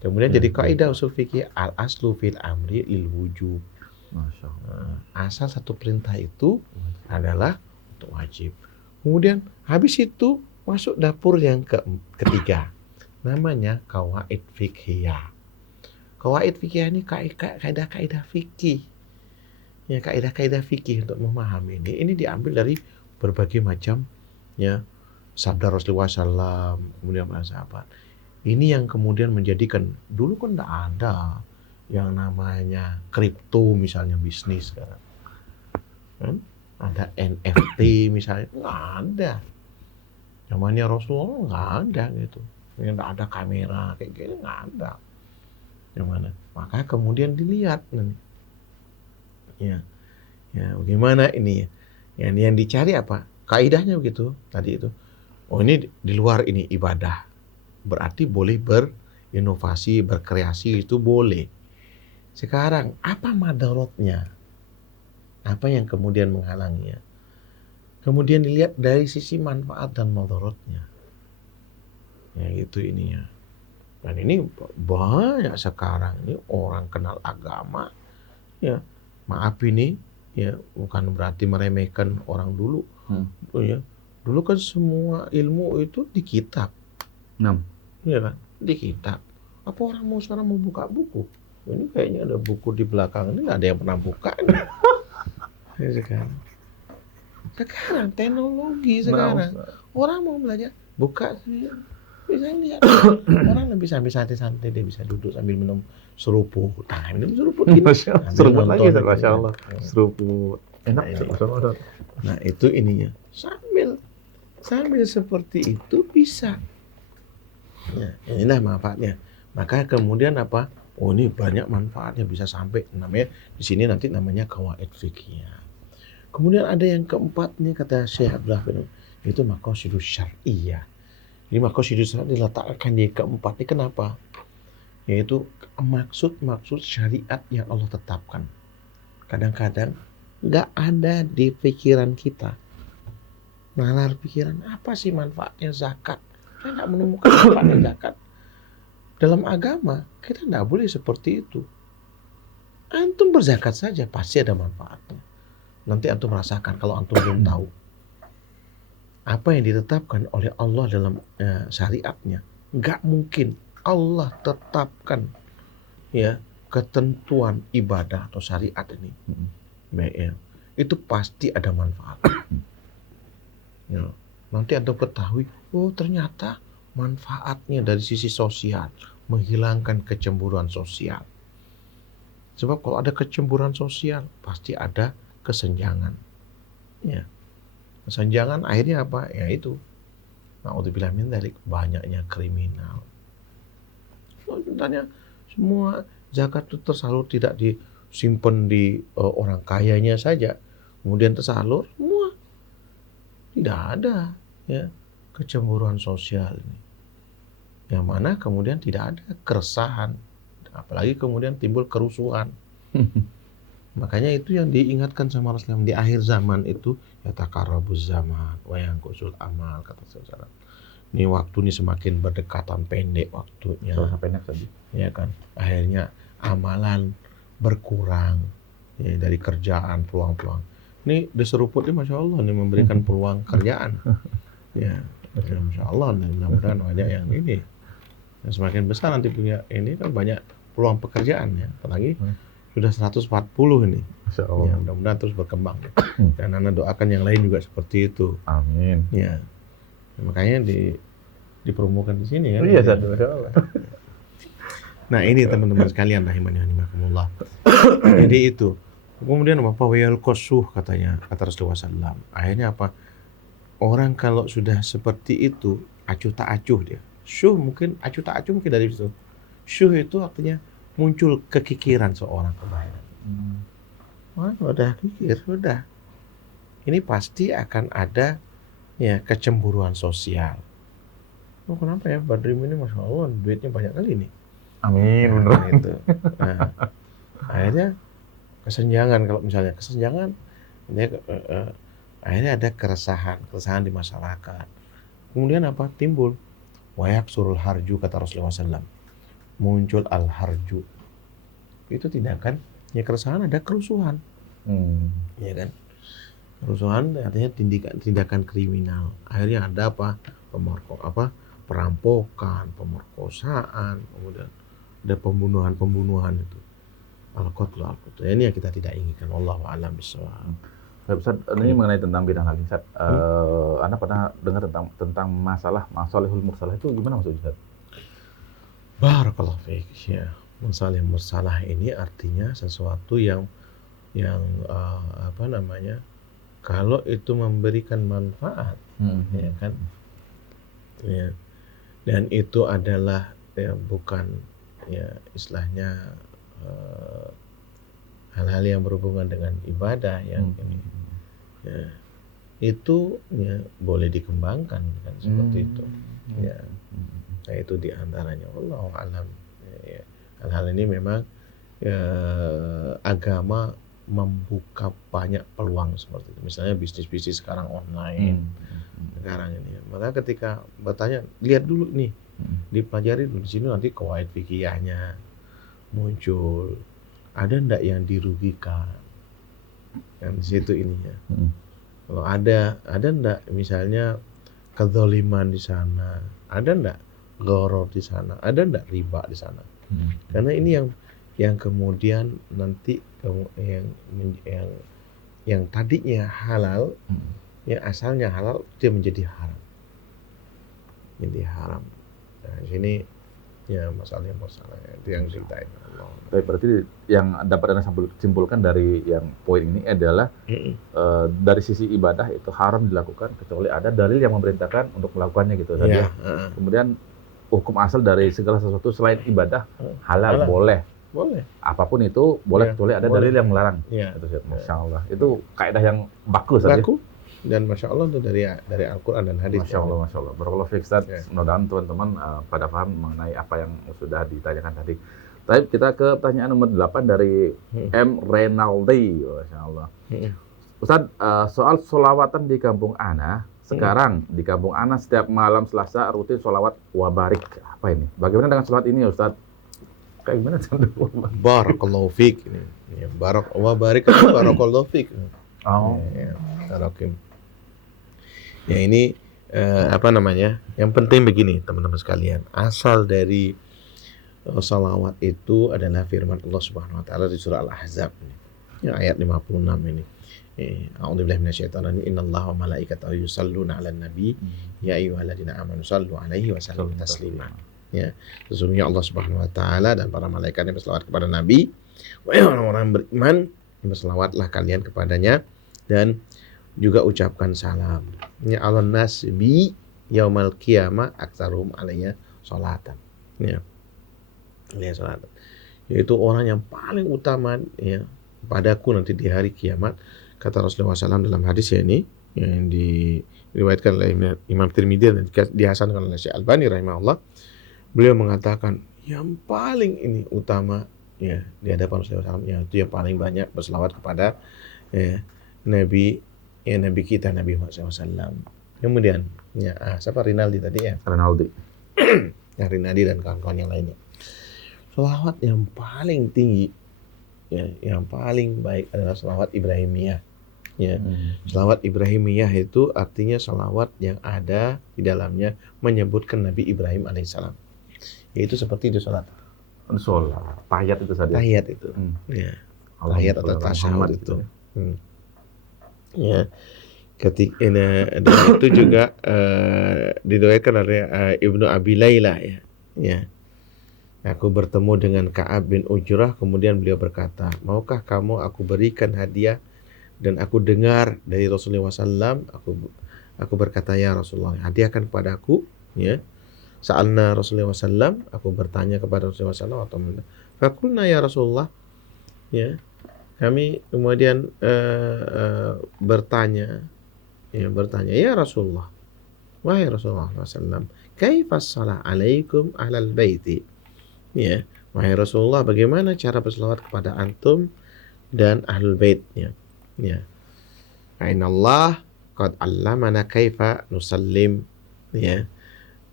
Kemudian jadi kaidah usul fikih al-aslu fil amri il wujub. Masya Allah. Asal satu perintah itu adalah untuk wajib. Kemudian habis itu masuk dapur yang ketiga, namanya qawaid fiqhiyah. Qawaid fiqhiyah ini kaidah-kaidah fikih. Ya, kaidah-kaidah fikih untuk memahami ini. Ini diambil dari berbagai macam ya sabda Rasulullah SAW, kemudian para sahabat. Ini yang kemudian menjadikan, dulu kan tidak ada yang namanya kripto misalnya bisnis sekarang. Kan? Ada NFT misalnya, nggak ada. Zamannya Rasulullah nggak ada gitu. Yang nggak ada kamera kayak gini, nggak ada. Yang mana? Maka kemudian dilihat nanti. Ya, bagaimana ini? Yang dicari apa? Kaidahnya begitu tadi itu. Oh ini di luar ini ibadah. Berarti boleh berinovasi, berkreasi itu boleh. Sekarang apa madaratnya? Apa yang kemudian menghalanginya? Kemudian dilihat dari sisi manfaat dan madaratnya. Ya itu ininya. Dan ini banyak sekarang ini orang kenal agama. Ya, maaf ini ya bukan berarti meremehkan orang dulu. Oh, ya. Dulu kan semua ilmu itu di kitab. Iya kan? Di kitab. Apa orang mau sekarang mau buka buku? Ini kayaknya ada buku di belakang ini, nggak ada yang pernah buka. Sekarang teknologi sekarang orang mau belajar buka bisa lihat. Orang lebih sambil santai-santai, dia bisa duduk sambil minum seruput. Minum seruput gini. Seruput lagi, Masya Allah. Seruput. Enak. Nah itu ininya. Sambil seperti itu bisa. Ya, inilah manfaatnya. Maka kemudian apa? Oh ini banyak manfaatnya bisa sampai namanya di sini nanti namanya qawaid fiqhiyah. Kemudian ada yang keempat nih kata Syekh Abdullah bin itu maqasidus syar'iyyah. Jadi maqasidus syar'iyyah diletakkan di keempat ini kenapa? Yaitu maksud syariat yang Allah tetapkan. Kadang-kadang nggak ada di pikiran kita. Nalar pikiran apa sih manfaatnya zakat? Saya nggak menemukan manfaatnya zakat. Dalam agama kita nggak boleh seperti itu. Antum berzakat saja pasti ada manfaatnya. Nanti antum merasakan kalau antum belum tahu apa yang ditetapkan oleh Allah dalam syariatnya. Nggak mungkin Allah tetapkan ya ketentuan ibadah atau syariat ini. Ya, itu pasti ada manfaat. Ya, nanti antum ketahui, oh ternyata manfaatnya dari sisi sosial, menghilangkan kecemburuan sosial. Sebab kalau ada kecemburuan sosial, pasti ada kesenjangan. Ya. Kesenjangan akhirnya apa? Ya itu. Na'udzubillah min dzalik, banyaknya kriminal. Sebenarnya semua zakat itu tersalur tidak disimpan di orang kayanya saja. Kemudian tersalur semua. Tidak ada ya kecemburuan sosial ini. Yang mana kemudian tidak ada keresahan. Apalagi kemudian timbul kerusuhan. Makanya itu yang diingatkan sama Rasulullah di akhir zaman itu ya takarabuz zaman wa yanqusul amal kata Rasulullah. Ini waktu ini semakin berdekatan pendek waktunya. Pendek tadi. Ya kan. Akhirnya amalan berkurang ya, dari kerjaan peluang-peluang. Ini deseruput ini Masya Allah nih memberikan peluang kerjaan. Ya, Masya Allah. Mudah-mudahan banyak yang ini. Yang semakin besar nanti punya ini kan banyak peluang pekerjaan ya. Apalagi sudah 140 ini. Masya Allah. Ya, mudah-mudahan terus berkembang. Dan Anda doakan yang lain juga seperti itu. Amin. Ya. Makanya dipromokan di sini kan. Iya, Masya Allah. Nah, ini teman-teman sekalian rahimani rahimakumullah. Jadi itu. Kemudian apa? Wayal kosuh katanya kata Rasulullah SAW. Akhirnya apa? Orang kalau sudah seperti itu acuh tak acuh dia. Syuh mungkin acuh tak acuh mungkin dari situ. Syuh itu artinya muncul kekikiran seorang kebayang. Wah, udah kikir, sudah. Ini pasti akan ada ya kecemburuan sosial. Oh kenapa ya Badrim ini Masya Allah duitnya banyak kali nih. Amin, Nah, bener. itu. Nah, akhirnya kesenjangan kalau misalnya kesenjangan akhirnya ada keresahan di masyarakat. Kemudian apa timbul wayak surul harju kata Rasulullah SAW. Muncul al harju. Itu tidak kan ya keresahan ada kerusuhan. Ya kan? Kerusuhan artinya tindakan kriminal. Akhirnya ada apa? Perampokan, pemerkosaan, kemudian ada pembunuhan itu. Al-qatl. Ini yang kita tidak inginkan. Wallahu a'lam bishawab. Ustaz, ini mengenai tentang bidang lagi, Ustaz. Anda pernah dengar tentang masalah masalihul mursalah itu gimana maksudnya, Ustaz? Barakallahu fiik. Ya, masalah mursalah ini artinya sesuatu yang kalau itu memberikan manfaat, ya kan? Ya. Dan itu adalah ya bukan ya istilahnya hal-hal yang berhubungan dengan ibadah yang ini ya, itu ya boleh dikembangkan kan seperti itu ya. Nah itu diantaranya wallahu alam ya. Hal-hal ini memang ya, agama membuka banyak peluang seperti itu. Misalnya bisnis-bisnis sekarang online sekarang ini. Maka ketika bertanya lihat dulu nih dipelajari dulu di sini nanti qawaid fikihnya muncul. Ada ndak yang dirugikan? Yang di situ ininya. Kalau ada ndak misalnya kezaliman di sana? Ada ndak gharar di sana? Ada ndak riba di sana? Karena ini yang kemudian nanti yang tadinya halal, yang asalnya halal dia menjadi haram. Jadi haram. Nah, di sini Ya, masalah itu yang diceritain Allah. Tapi berarti yang dapat Anda simpulkan dari yang poin ini adalah dari sisi ibadah itu haram dilakukan kecuali ada dalil yang memerintahkan untuk melakukannya gitu tadi ya. Kemudian hukum asal dari segala sesuatu selain ibadah halal, boleh. Apapun itu boleh kecuali ada dalil yang melarang. Itu Masya Allah. Itu kaidah yang bagus tadi. Dan Masya Allah itu dari Al-Quran dan hadis. Masya Allah, Masya Allah. Barakallahu fiik Ustaz. Mudah-mudahan teman-teman pada paham mengenai apa yang sudah ditanyakan tadi. Tapi kita ke pertanyaan nomor 8 dari M. Renaldi. Masya Allah. Ustaz, soal sholawatan di kampung Ana. Sekarang di kampung Ana setiap malam Selasa rutin sholawat wabarik. Apa ini? Bagaimana dengan sholat ini Ustaz? Kayak gimana? Barakallahu fiik. Wabarik itu barakallahu fiik. Ya ini apa namanya? Yang penting begini teman-teman sekalian. Asal dari salawat itu adalah firman Allah Subhanahu wa taala di surah Al-Ahzab ini. Ya, ayat 56 ini. A'udzubillahi minasyaitonir rajim. Innallaha wa malaikatahu yusholluna 'alan nabi ya ayyuhalladzina amanu shallu 'alaihi wa sallimu taslima. Ya, sesungguhnya Allah Subhanahu wa taala dan para malaikatnya berselawat kepada Nabi. Wahai orang-orang beriman, berselawatlah kalian kepadanya dan juga ucapkan salam. Ya alon nasbi yaumal qiyamah aktsaruhum alayya sholatan. Ya. Alayya sholatan. Yaitu orang yang paling utama ya padaku nanti di hari kiamat, kata Rasulullah SAW dalam hadis ya ini yang diriwayatkan oleh Imam Tirmidzi dan dihasankan oleh Syekh Albani rahimahullah. Beliau mengatakan yang paling ini utama ya di hadapan Rasulullah SAW yaitu yang paling banyak berselawat kepada Nabi kita Nabi Muhammad SAW. Kemudian siapa Rinaldi tadi ya? Rinaldi. Ya Rinaldi dan kawan-kawan yang lainnya. Selawat yang paling tinggi ya, yang paling baik adalah selawat Ibrahimiyah. Ya. Selawat Ibrahimiyah itu artinya selawat yang ada di dalamnya menyebutkan Nabi Ibrahim alaihissalam. Yaitu seperti di sholat. Tahiyat itu saja. Tahiyat itu. Ya. Tahiyat atau tasyahud itu. Ya, ketika itu juga diriwayatkan oleh Ibnu Abi Laila ya. Aku bertemu dengan Ka'ab bin Ujrah, kemudian beliau berkata, maukah kamu aku berikan hadiah? Dan aku dengar dari Rasulullah SAW, aku berkata, ya Rasulullah, hadiahkan kepada aku. Ya. Sa'alna Rasulullah SAW, aku bertanya kepada Rasulullah SAW, atau fakulna ya Rasulullah, ya. Kami kemudian bertanya, ya Rasulullah, wahai Rasulullah SAW, kaifas salah alaikum ahlal baiti, ya, wahai Rasulullah, bagaimana cara berselawat kepada antum dan ahlul baitnya, ya, Ainallah qad allamana kaifa nusallim, ya,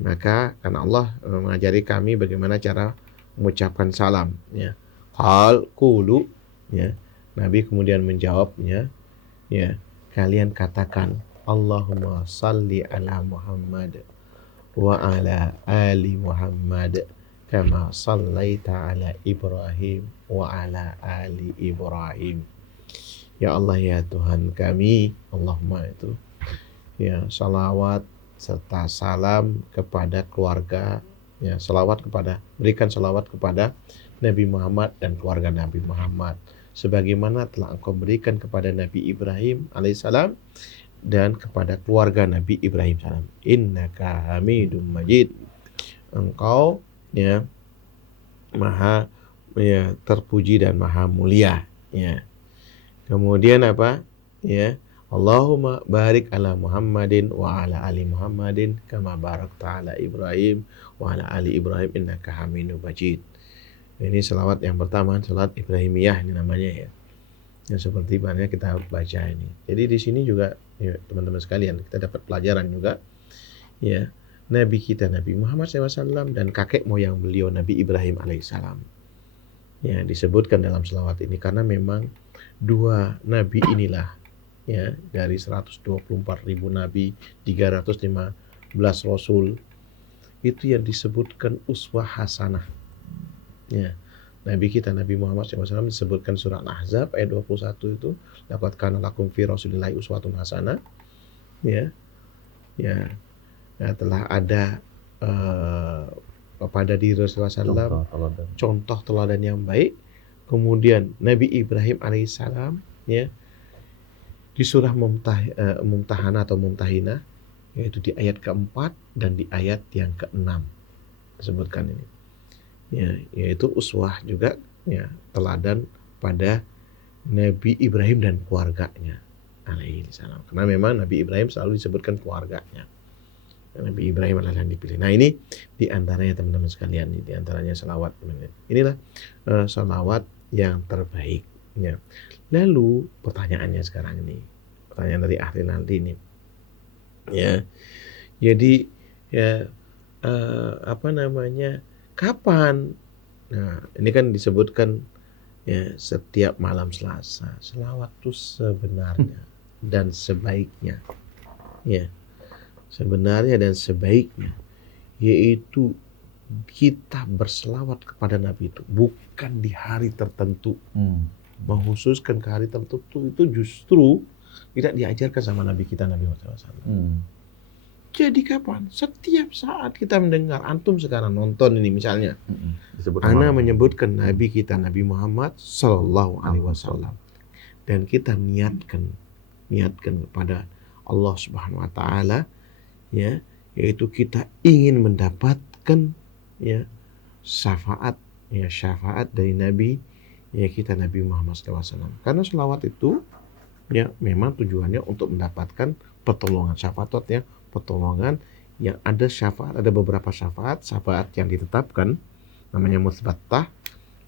maka karena Allah mengajari kami bagaimana cara mengucapkan salam, ya, qal qulu, ya. Nabi kemudian menjawabnya, ya, kalian katakan Allahumma salli ala Muhammad wa ala ali Muhammad kama sallaita ala Ibrahim wa ala ali Ibrahim. Ya Allah ya Tuhan kami, Allahumma itu ya salawat serta salam kepada keluarga, ya berikan salawat kepada Nabi Muhammad dan keluarga Nabi Muhammad sebagaimana telah engkau berikan kepada Nabi Ibrahim alaihissalam dan kepada keluarga Nabi Ibrahim salam. Innaka Hamidum Majid. Engkau ya maha ya terpuji dan maha mulia, ya. Kemudian apa? Ya, Allahumma barik ala Muhammadin wa ala ali Muhammadin kama barakta ala Ibrahim wa ala ali Ibrahim innaka Hamidum Majid. Ini selawat yang pertama, selawat Ibrahimiyah ini namanya ya. Yang seperti mana kita baca ini. Jadi di sini juga ya, teman-teman sekalian kita dapat pelajaran juga ya. Nabi kita Nabi Muhammad SAW dan kakek moyang beliau Nabi Ibrahim alaihissalam. Ya, disebutkan dalam selawat ini karena memang dua nabi inilah ya dari 124.000 nabi, 315 rasul itu yang disebutkan uswah hasanah. Ya, Nabi kita Nabi Muhammad SAW disebutkan surah Al-Ahzab ayat 21 itu, laqad kana lakum fi rasulillahi uswatun hasanah. Ya, ya, telah ada kepada diri Rasulullah SAW, Contoh teladan. contoh teladan yang baik. Kemudian Nabi Ibrahim alaihissalam ya di surah Mumtahana atau Mumtahina, yaitu di ayat keempat dan di ayat yang keenam disebutkan ini ya, yaitu uswah juga ya, teladan pada Nabi Ibrahim dan keluarganya alaihi salam, karena memang Nabi Ibrahim selalu disebutkan keluarganya. Nabi Ibrahim adalah yang dipilih. Nah ini diantaranya teman-teman sekalian, ini diantaranya selawat. Inilah selawat yang terbaik. Ya. Lalu pertanyaannya sekarang ini, pertanyaan dari ahli nanti ini, ya. Jadi ya kapan? Nah ini kan disebutkan ya setiap malam Selasa. Selawat itu sebenarnya dan sebaiknya, ya. Sebenarnya dan sebaiknya yaitu kita berselawat kepada Nabi itu bukan di hari tertentu. Mengkhususkan ke hari tertentu itu justru tidak diajarkan sama Nabi kita Nabi Muhammad SAW. Jadi kapan? Setiap saat kita mendengar, antum sekarang nonton ini misalnya, ana menyebutkan Nabi kita Nabi Muhammad Sallallahu Alaihi Wasallam, dan kita niatkan kepada Allah Subhanahu Wa Taala, ya, yaitu kita ingin mendapatkan ya syafaat dari Nabi ya kita Nabi Muhammad SAW. Karena selawat itu ya memang tujuannya untuk mendapatkan pertolongan, syafaat ya, pertolongan yang ada syafaat, ada beberapa syafaat yang ditetapkan namanya musbattah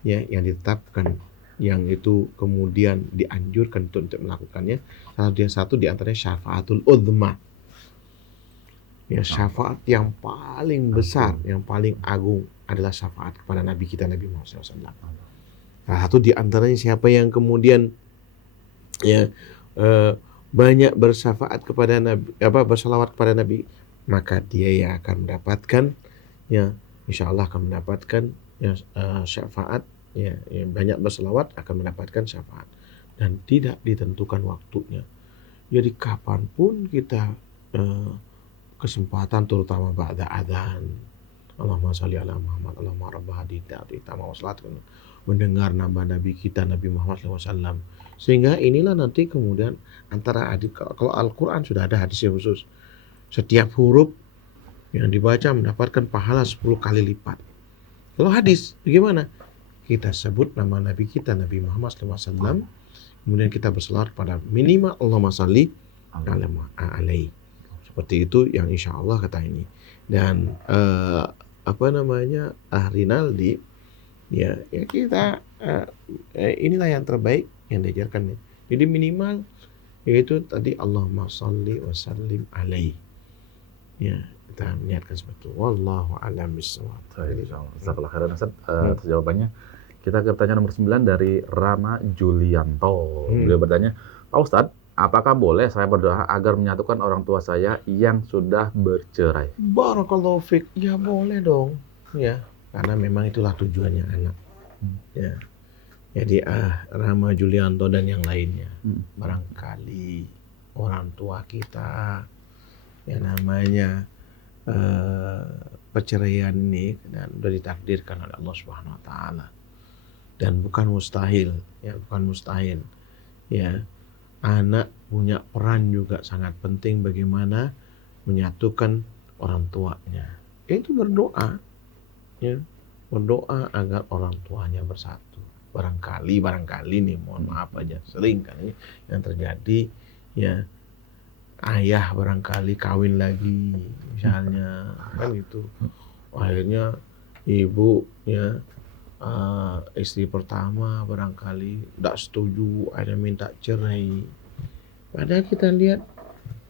ya, yang ditetapkan, yang itu kemudian dianjurkan untuk melakukannya. Satu di antaranya syafaatul uzma. Ya, syafaat yang paling besar, yang paling agung adalah syafaat kepada Nabi kita Nabi Muhammad SAW. Nah, satu di antaranya siapa yang kemudian ya banyak bersyafaat kepada Nabi, bersalawat kepada Nabi, maka dia yang akan mendapatkan ya insyaallah akan mendapatkan ya syafaat ya, banyak bersalawat akan mendapatkan syafaat, dan tidak ditentukan waktunya. Jadi kapanpun kita kesempatan, terutama ba'da adzan, Allahumma sholli ala Muhammad, Allahumma rabb hadhihi da'wati tamma wa salatu, mendengar nama Nabi kita Nabi Muhammad SAW. Sehingga inilah nanti kemudian antara kalau Al-Quran sudah ada hadisnya khusus, setiap huruf yang dibaca mendapatkan pahala 10 kali lipat. Kalau hadis bagaimana? Kita sebut nama Nabi kita Nabi Muhammad SAW, kemudian kita berselawat pada minimal Allahumma sholli alaihi. Seperti itu yang insya Allah kata ini. Dan Rinaldi ya kita inilah yang terbaik yang diajarkan. Jadi minimal yaitu tadi Allahumma sholli wa sallim alaihi. Ya, kita niatkan seperti itu. Wallahu a'lam bishawab. Jazakallahu khairan Ustaz atas jawabannya. Kita ke pertanyaan nomor 9 dari Rama Julianto. Beliau bertanya, Pak Ustadz, apakah boleh saya berdoa agar menyatukan orang tua saya yang sudah bercerai? Barakallahu fiik. Ya boleh dong. Ya, karena memang itulah tujuannya anak. Ya. Jadi Rama Julianto dan yang lainnya, barangkali orang tua kita yang namanya perceraian ini dan sudah ditakdirkan oleh Allah Subhanahu Wa Taala, dan bukan mustahil, ya bukan mustahil, ya. Anak punya peran juga sangat penting bagaimana menyatukan orang tuanya. Itu berdoa, ya, berdoa agar orang tuanya bersatu. Barangkali nih, mohon maaf aja, sering kan yang terjadi, ya ayah barangkali kawin lagi, misalnya kan itu, akhirnya ibu ya istri pertama barangkali tidak setuju, ada minta cerai. Padahal kita lihat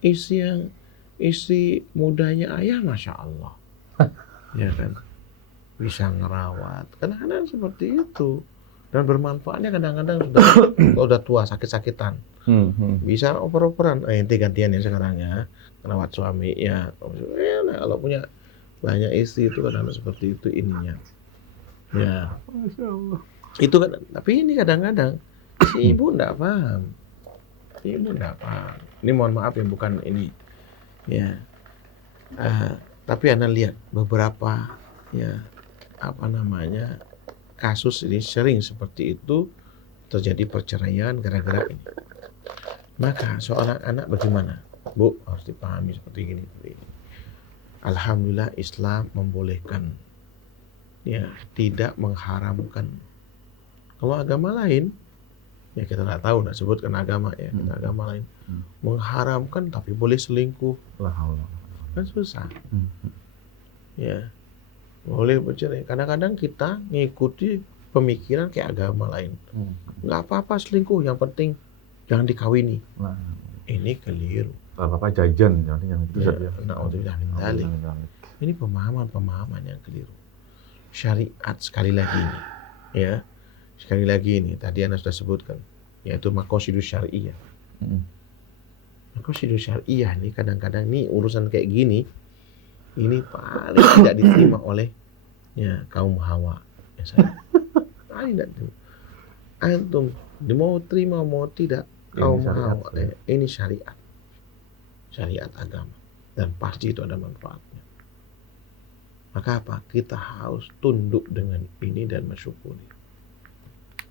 istri mudanya ayah, masya Allah, ya kan, bisa ngerawat. Kadang-kadang seperti itu, dan bermanfaatnya kadang-kadang sudah tua sakit-sakitan, bisa oper-operan. Inti gantian ya sekarang ya, ngerawat suami ya. Nah, kalau punya banyak istri itu kadang-kadang seperti itu ininya. Ya, Masya Allah. Itu kan, tapi ini kadang-kadang si ibu enggak paham. Ini mohon maaf ya, bukan ini. Ya, tapi Anda lihat beberapa ya kasus ini sering seperti itu terjadi perceraian gara-gara ini. Maka seorang anak bagaimana? Bu, harus dipahami seperti ini. Alhamdulillah Islam membolehkan, ya, tidak mengharamkan. Kalau agama lain, ya kita nggak tahu, nggak sebutkan agama ya, kita agama lain mengharamkan tapi boleh selingkuh, kan susah. Ya, boleh bercerai. Kadang-kadang kita ngikuti pemikiran kayak agama lain. Nggak apa-apa selingkuh, yang penting jangan dikawini. Nah, Ini keliru. apa jajan, yang itu saja. Na'udzubillah min dzalik. Ini pemahaman yang keliru. Syariat sekali lagi ini, ya, sekali lagi ini tadi Anda sudah sebutkan, yaitu maqasidus syariah. Maqasidus syariah ini kadang-kadang nih urusan kayak gini, ini paling tidak diterima oleh, ya, kaum hawa. Ya, saya paling tidak terima. Antum mau terima mau tidak, kaum hawa, ini syariat agama, dan pasti itu ada manfaatnya. Maka apa? Kita harus tunduk dengan ini dan mensyukuri.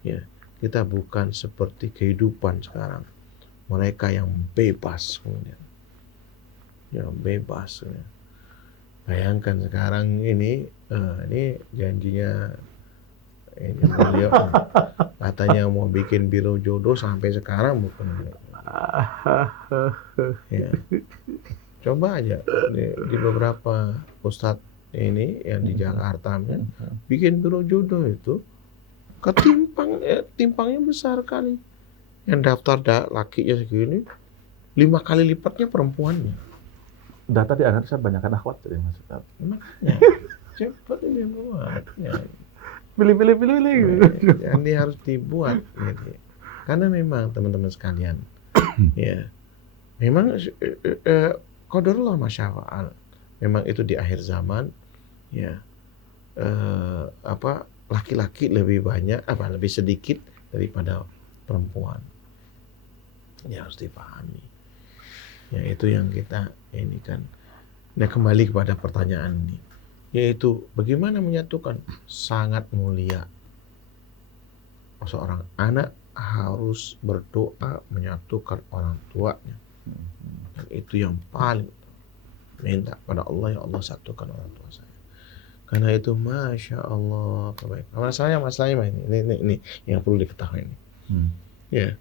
Ya, kita bukan seperti kehidupan sekarang, mereka yang bebas kemudian, ya, bebas. Ya. Bayangkan sekarang ini janjinya ini beliau katanya mau bikin biro jodoh, sampai sekarang bukan. Ya. Coba aja di beberapa ustadz ini yang di Jakarta bikin biro jodoh itu timpangnya besar kali. Yang daftar lakinya segini, 5 kali lipatnya perempuannya. Data di analisa banyak kan akhwat jadi maksudnya. Makanya cepat ini buat. Ya. Pilih. Ini harus dibuat. Gitu. Karena memang teman-teman sekalian, ya, memang qadarullah masya'al. Memang itu di akhir zaman, ya, laki-laki lebih banyak, lebih sedikit daripada perempuan. Ya, harus dipahami. Ya, itu yang kita ini kan. Nah, kembali kepada pertanyaan ini, yaitu bagaimana menyatukan, sangat mulia. Seorang anak harus berdoa menyatukan orang tuanya. Dan itu yang paling minta pada Allah, ya Allah satukan orang tua saya. Karena itu Masya Allah kebaikan. Masalahnya ini yang perlu diketahui ini. Ya,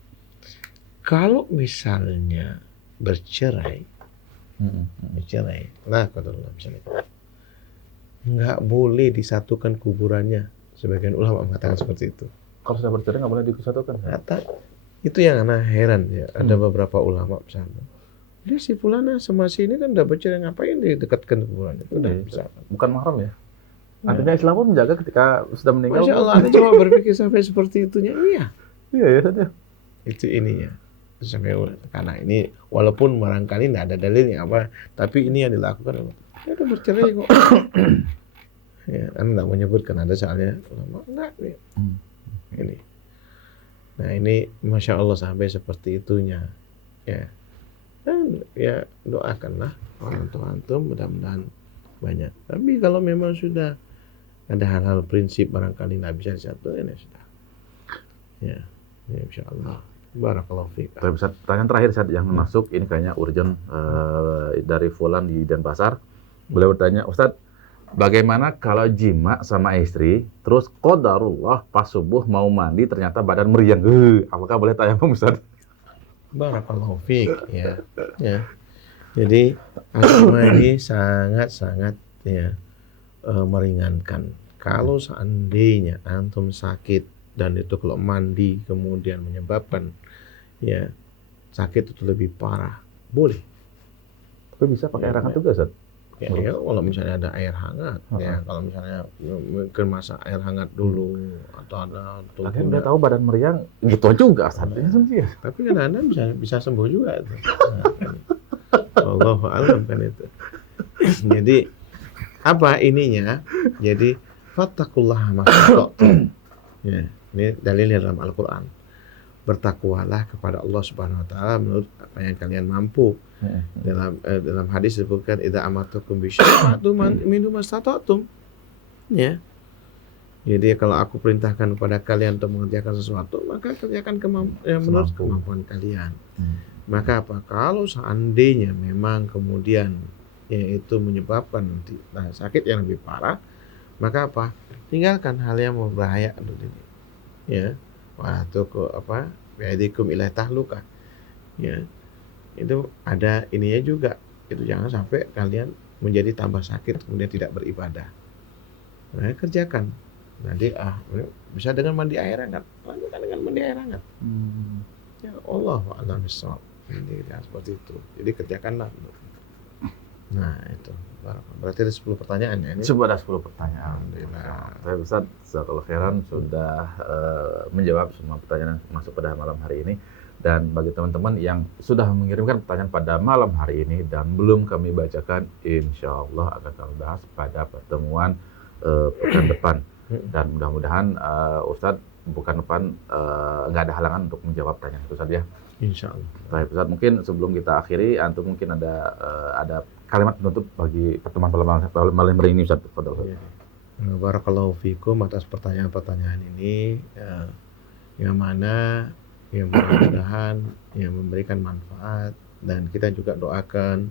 kalau misalnya bercerai, nah qadarullah misalnya, nggak boleh disatukan kuburannya. Sebagian ulama mengatakan seperti itu. Kalau sudah bercerai nggak boleh disatukan. Itu yang anak heran ya. Ada beberapa ulama misalnya, dia si fulana sama si ini kan udah bercerai, ngapain didekatkan kuburannya? Itu udah bisa. Bukan mahram ya. Artinya Islam pun menjaga ketika sudah meninggal. Masya Allah, Anda coba berpikir sampai seperti itunya. Iya ya saja. Itu ininya. Sampai karena ini walaupun barangkali tidak ada dalilnya apa, tapi ini yang dilakukan. Ya udah bercerai kok. Ya, Anda tidak menyebutkan ada soalnya ulama enggak. Ya. Ini. Nah, ini Masya Allah sampai seperti itunya. Ya. Dan ya doakanlah orang tua antum mudah-mudahan banyak. Tapi kalau memang sudah ada hal-hal prinsip barangkali tidak bisa disatuin, ya sudah. Ya Insya Allah. Barakallahu fiik. Tapi pertanyaan terakhir saat yang masuk ini kayaknya urgent dari Fulan di Denpasar. Boleh bertanya, Ustadz, bagaimana kalau jima sama istri, terus qadarullah pas subuh mau mandi ternyata badan meriang, apakah boleh tayamum, Ustadz? Barakallahu fiik. Ya. Jadi agama ini sangat-sangat ya meringankan. Kalau seandainya antum sakit dan itu kalau mandi kemudian menyebabkan ya sakit itu lebih parah, boleh. Tapi bisa pakai air hangat juga, Ustaz? Ya, kalau misalnya ada air hangat, ya kalau misalnya mungkin masak air hangat dulu atau ada tuh. Akhirnya udah tahu badan meriang, gitu juga, Ustaz. Tapi kan Anda bisa sembuh juga itu. Allahu a'lam kan itu. Jadi apa ininya? Jadi fattaqullaha mastata'tum. Ya, ini dalilnya dalam Al-Qur'an. Bertakwalah kepada Allah Subhanahu wa taala menurut apa yang kalian mampu. Dalam hadis disebutkan idza amartukum bi syai'in fa'tu minhu mastata'tum. Ya. Jadi kalau aku perintahkan kepada kalian untuk mengerjakan sesuatu, maka kerjakan menurut Semampu. kemampuan kalian. Maka apa? Kalau seandainya memang kemudian itu menyebabkan sakit yang lebih parah, maka apa? Tinggalkan hal yang berbahaya untuk ini. Ya, waktu biadikum ila tahluka. Ya, itu ada ininya juga. Itu jangan sampai kalian menjadi tambah sakit kemudian tidak beribadah. Nah, kerjakan. Nanti bisa dengan mandi air hangat. Lakukan dengan mandi air hangat. Ya Allah a'lam bishawab. Ini ya, seperti itu. Jadi kerjakanlah. Nah, itu. Berarti ada 10 pertanyaan ya ini. Coba ada 10 pertanyaan. Alhamdulillah. Saya Ustaz, jazakallahu khairan sudah menjawab semua pertanyaan yang masuk pada malam hari ini. Dan bagi teman-teman yang sudah mengirimkan pertanyaan pada malam hari ini dan belum kami bacakan, insya Allah akan kami bahas pada pertemuan pekan depan. Dan mudah-mudahan Ustadz pekan depan nggak ada halangan untuk menjawab pertanyaan itu saja. Insya Allah. Baik Ustadz, mungkin sebelum kita akhiri, antum mungkin ada kalimat penutup bagi pertemuan malam hari ini Ustadz. Ya. Barakallahu fikum atas pertanyaan-pertanyaan ini yang mana yang mudah-mudahan yang memberikan manfaat, dan kita juga doakan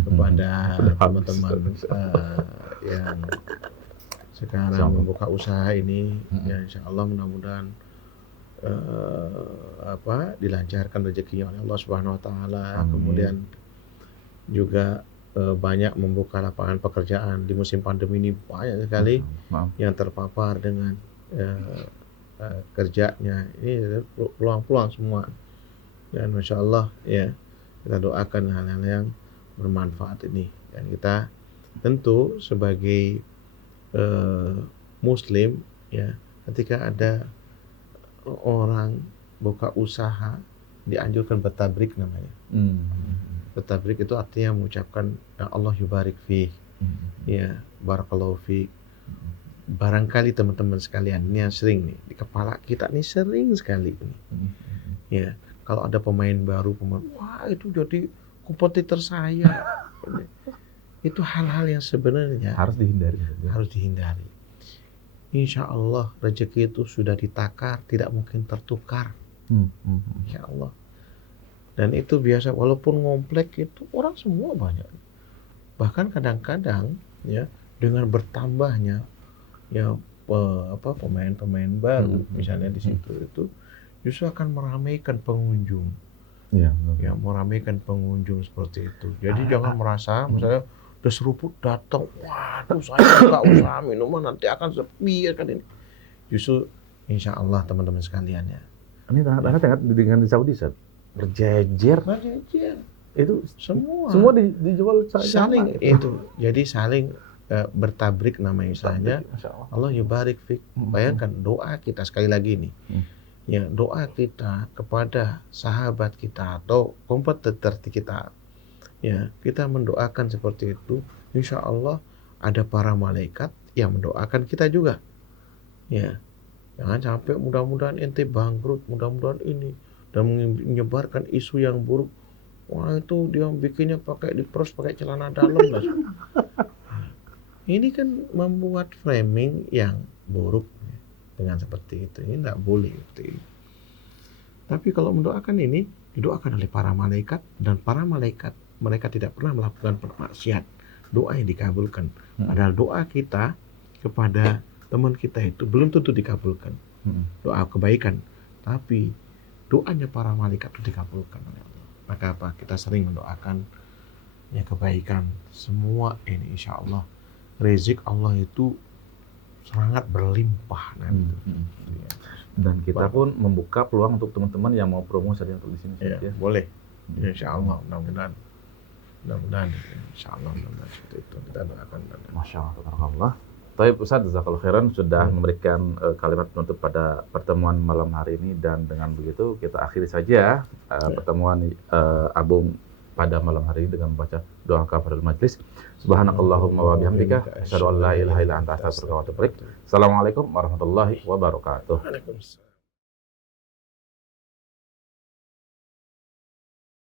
kepada teman-teman yang sekarang membuka usaha ini, ya insya Allah mudah-mudahan dilancarkan rezekinya oleh Allah Subhanahu Wa Taala. Kemudian juga banyak membuka lapangan pekerjaan di musim pandemi ini, banyak sekali yang terpapar dengan kerjanya. Ini peluang-peluang semua, dan masya Allah ya, kita doakan hal-hal yang bermanfaat ini. Dan kita tentu sebagai Muslim ya, ketika ada orang buka usaha dianjurkan bertabrik namanya. Bertabrik itu artinya mengucapkan Allah yubarik fi, ya barakallahu fi. Barangkali teman-teman sekalian ini yang sering nih di kepala kita nih sering sekali ini. Ya, kalau ada pemain baru, wah itu jadi kompetitor saya. Itu hal-hal yang sebenarnya harus dihindari. Insya Allah rezeki itu sudah ditakar, tidak mungkin tertukar. Insya Allah. Dan itu biasa, walaupun ngomplek itu orang semua banyak. Bahkan kadang-kadang ya dengan bertambahnya ya pemain-pemain baru misalnya di situ itu justru akan meramaikan pengunjung. Ya, meramaikan pengunjung seperti itu. Jadi jangan merasa misalnya udah seruput datang, waduh saya buka usaha minuman nanti akan sepi kan ini. Justru insya Allah teman-teman sekalian ya. Ini tanah dengan di Saudi Seth. Berjejer. Itu semua dijual saling itu. Jadi saling bertabrik namanya misalnya. Allah yubarik fik. Bayangkan doa kita sekali lagi nih. Ya, doa kita kepada sahabat kita atau kompetitor kita. Ya, kita mendoakan seperti itu. Insya Allah ada para malaikat yang mendoakan kita juga. Ya, jangan sampai mudah-mudahan ente bangkrut, mudah-mudahan ini, dan menyebarkan isu yang buruk. Wah itu dia bikinnya pakai diperos pakai celana dalam lah. Ini kan membuat framing yang buruk dengan seperti itu. Ini tidak boleh seperti ini. Tapi kalau mendoakan ini didoakan oleh para malaikat, dan para malaikat mereka tidak pernah melakukan maksiat. Doa yang dikabulkan. Padahal doa kita kepada teman kita itu belum tentu dikabulkan. Doa kebaikan, tapi doanya para malaikat itu dikabulkan oleh Allah. Maka apa? Kita sering mendoakan ya kebaikan. Semua ini insya Allah rezeki Allah itu sangat berlimpah. Dan kita pun membuka peluang untuk teman-teman yang mau promo saja untuk di sini. Ya, boleh. Insya Allah mudah-mudahan insya Allah seperti itu kita doakan. Masya Allah. Taib Ustaz, jazakallahu khairan sudah memberikan kalimat penutup pada pertemuan malam hari ini, dan dengan begitu kita akhiri saja pertemuan Abung pada malam hari ini dengan membaca doa kafaratul majlis. Subhanakallahumma wa bihamdika asyhadu an la ilaha illa anta astaghfiruka wa atubu ilaik. Assalamualaikum warahmatullahi wabarakatuh. Waalaikumsalam.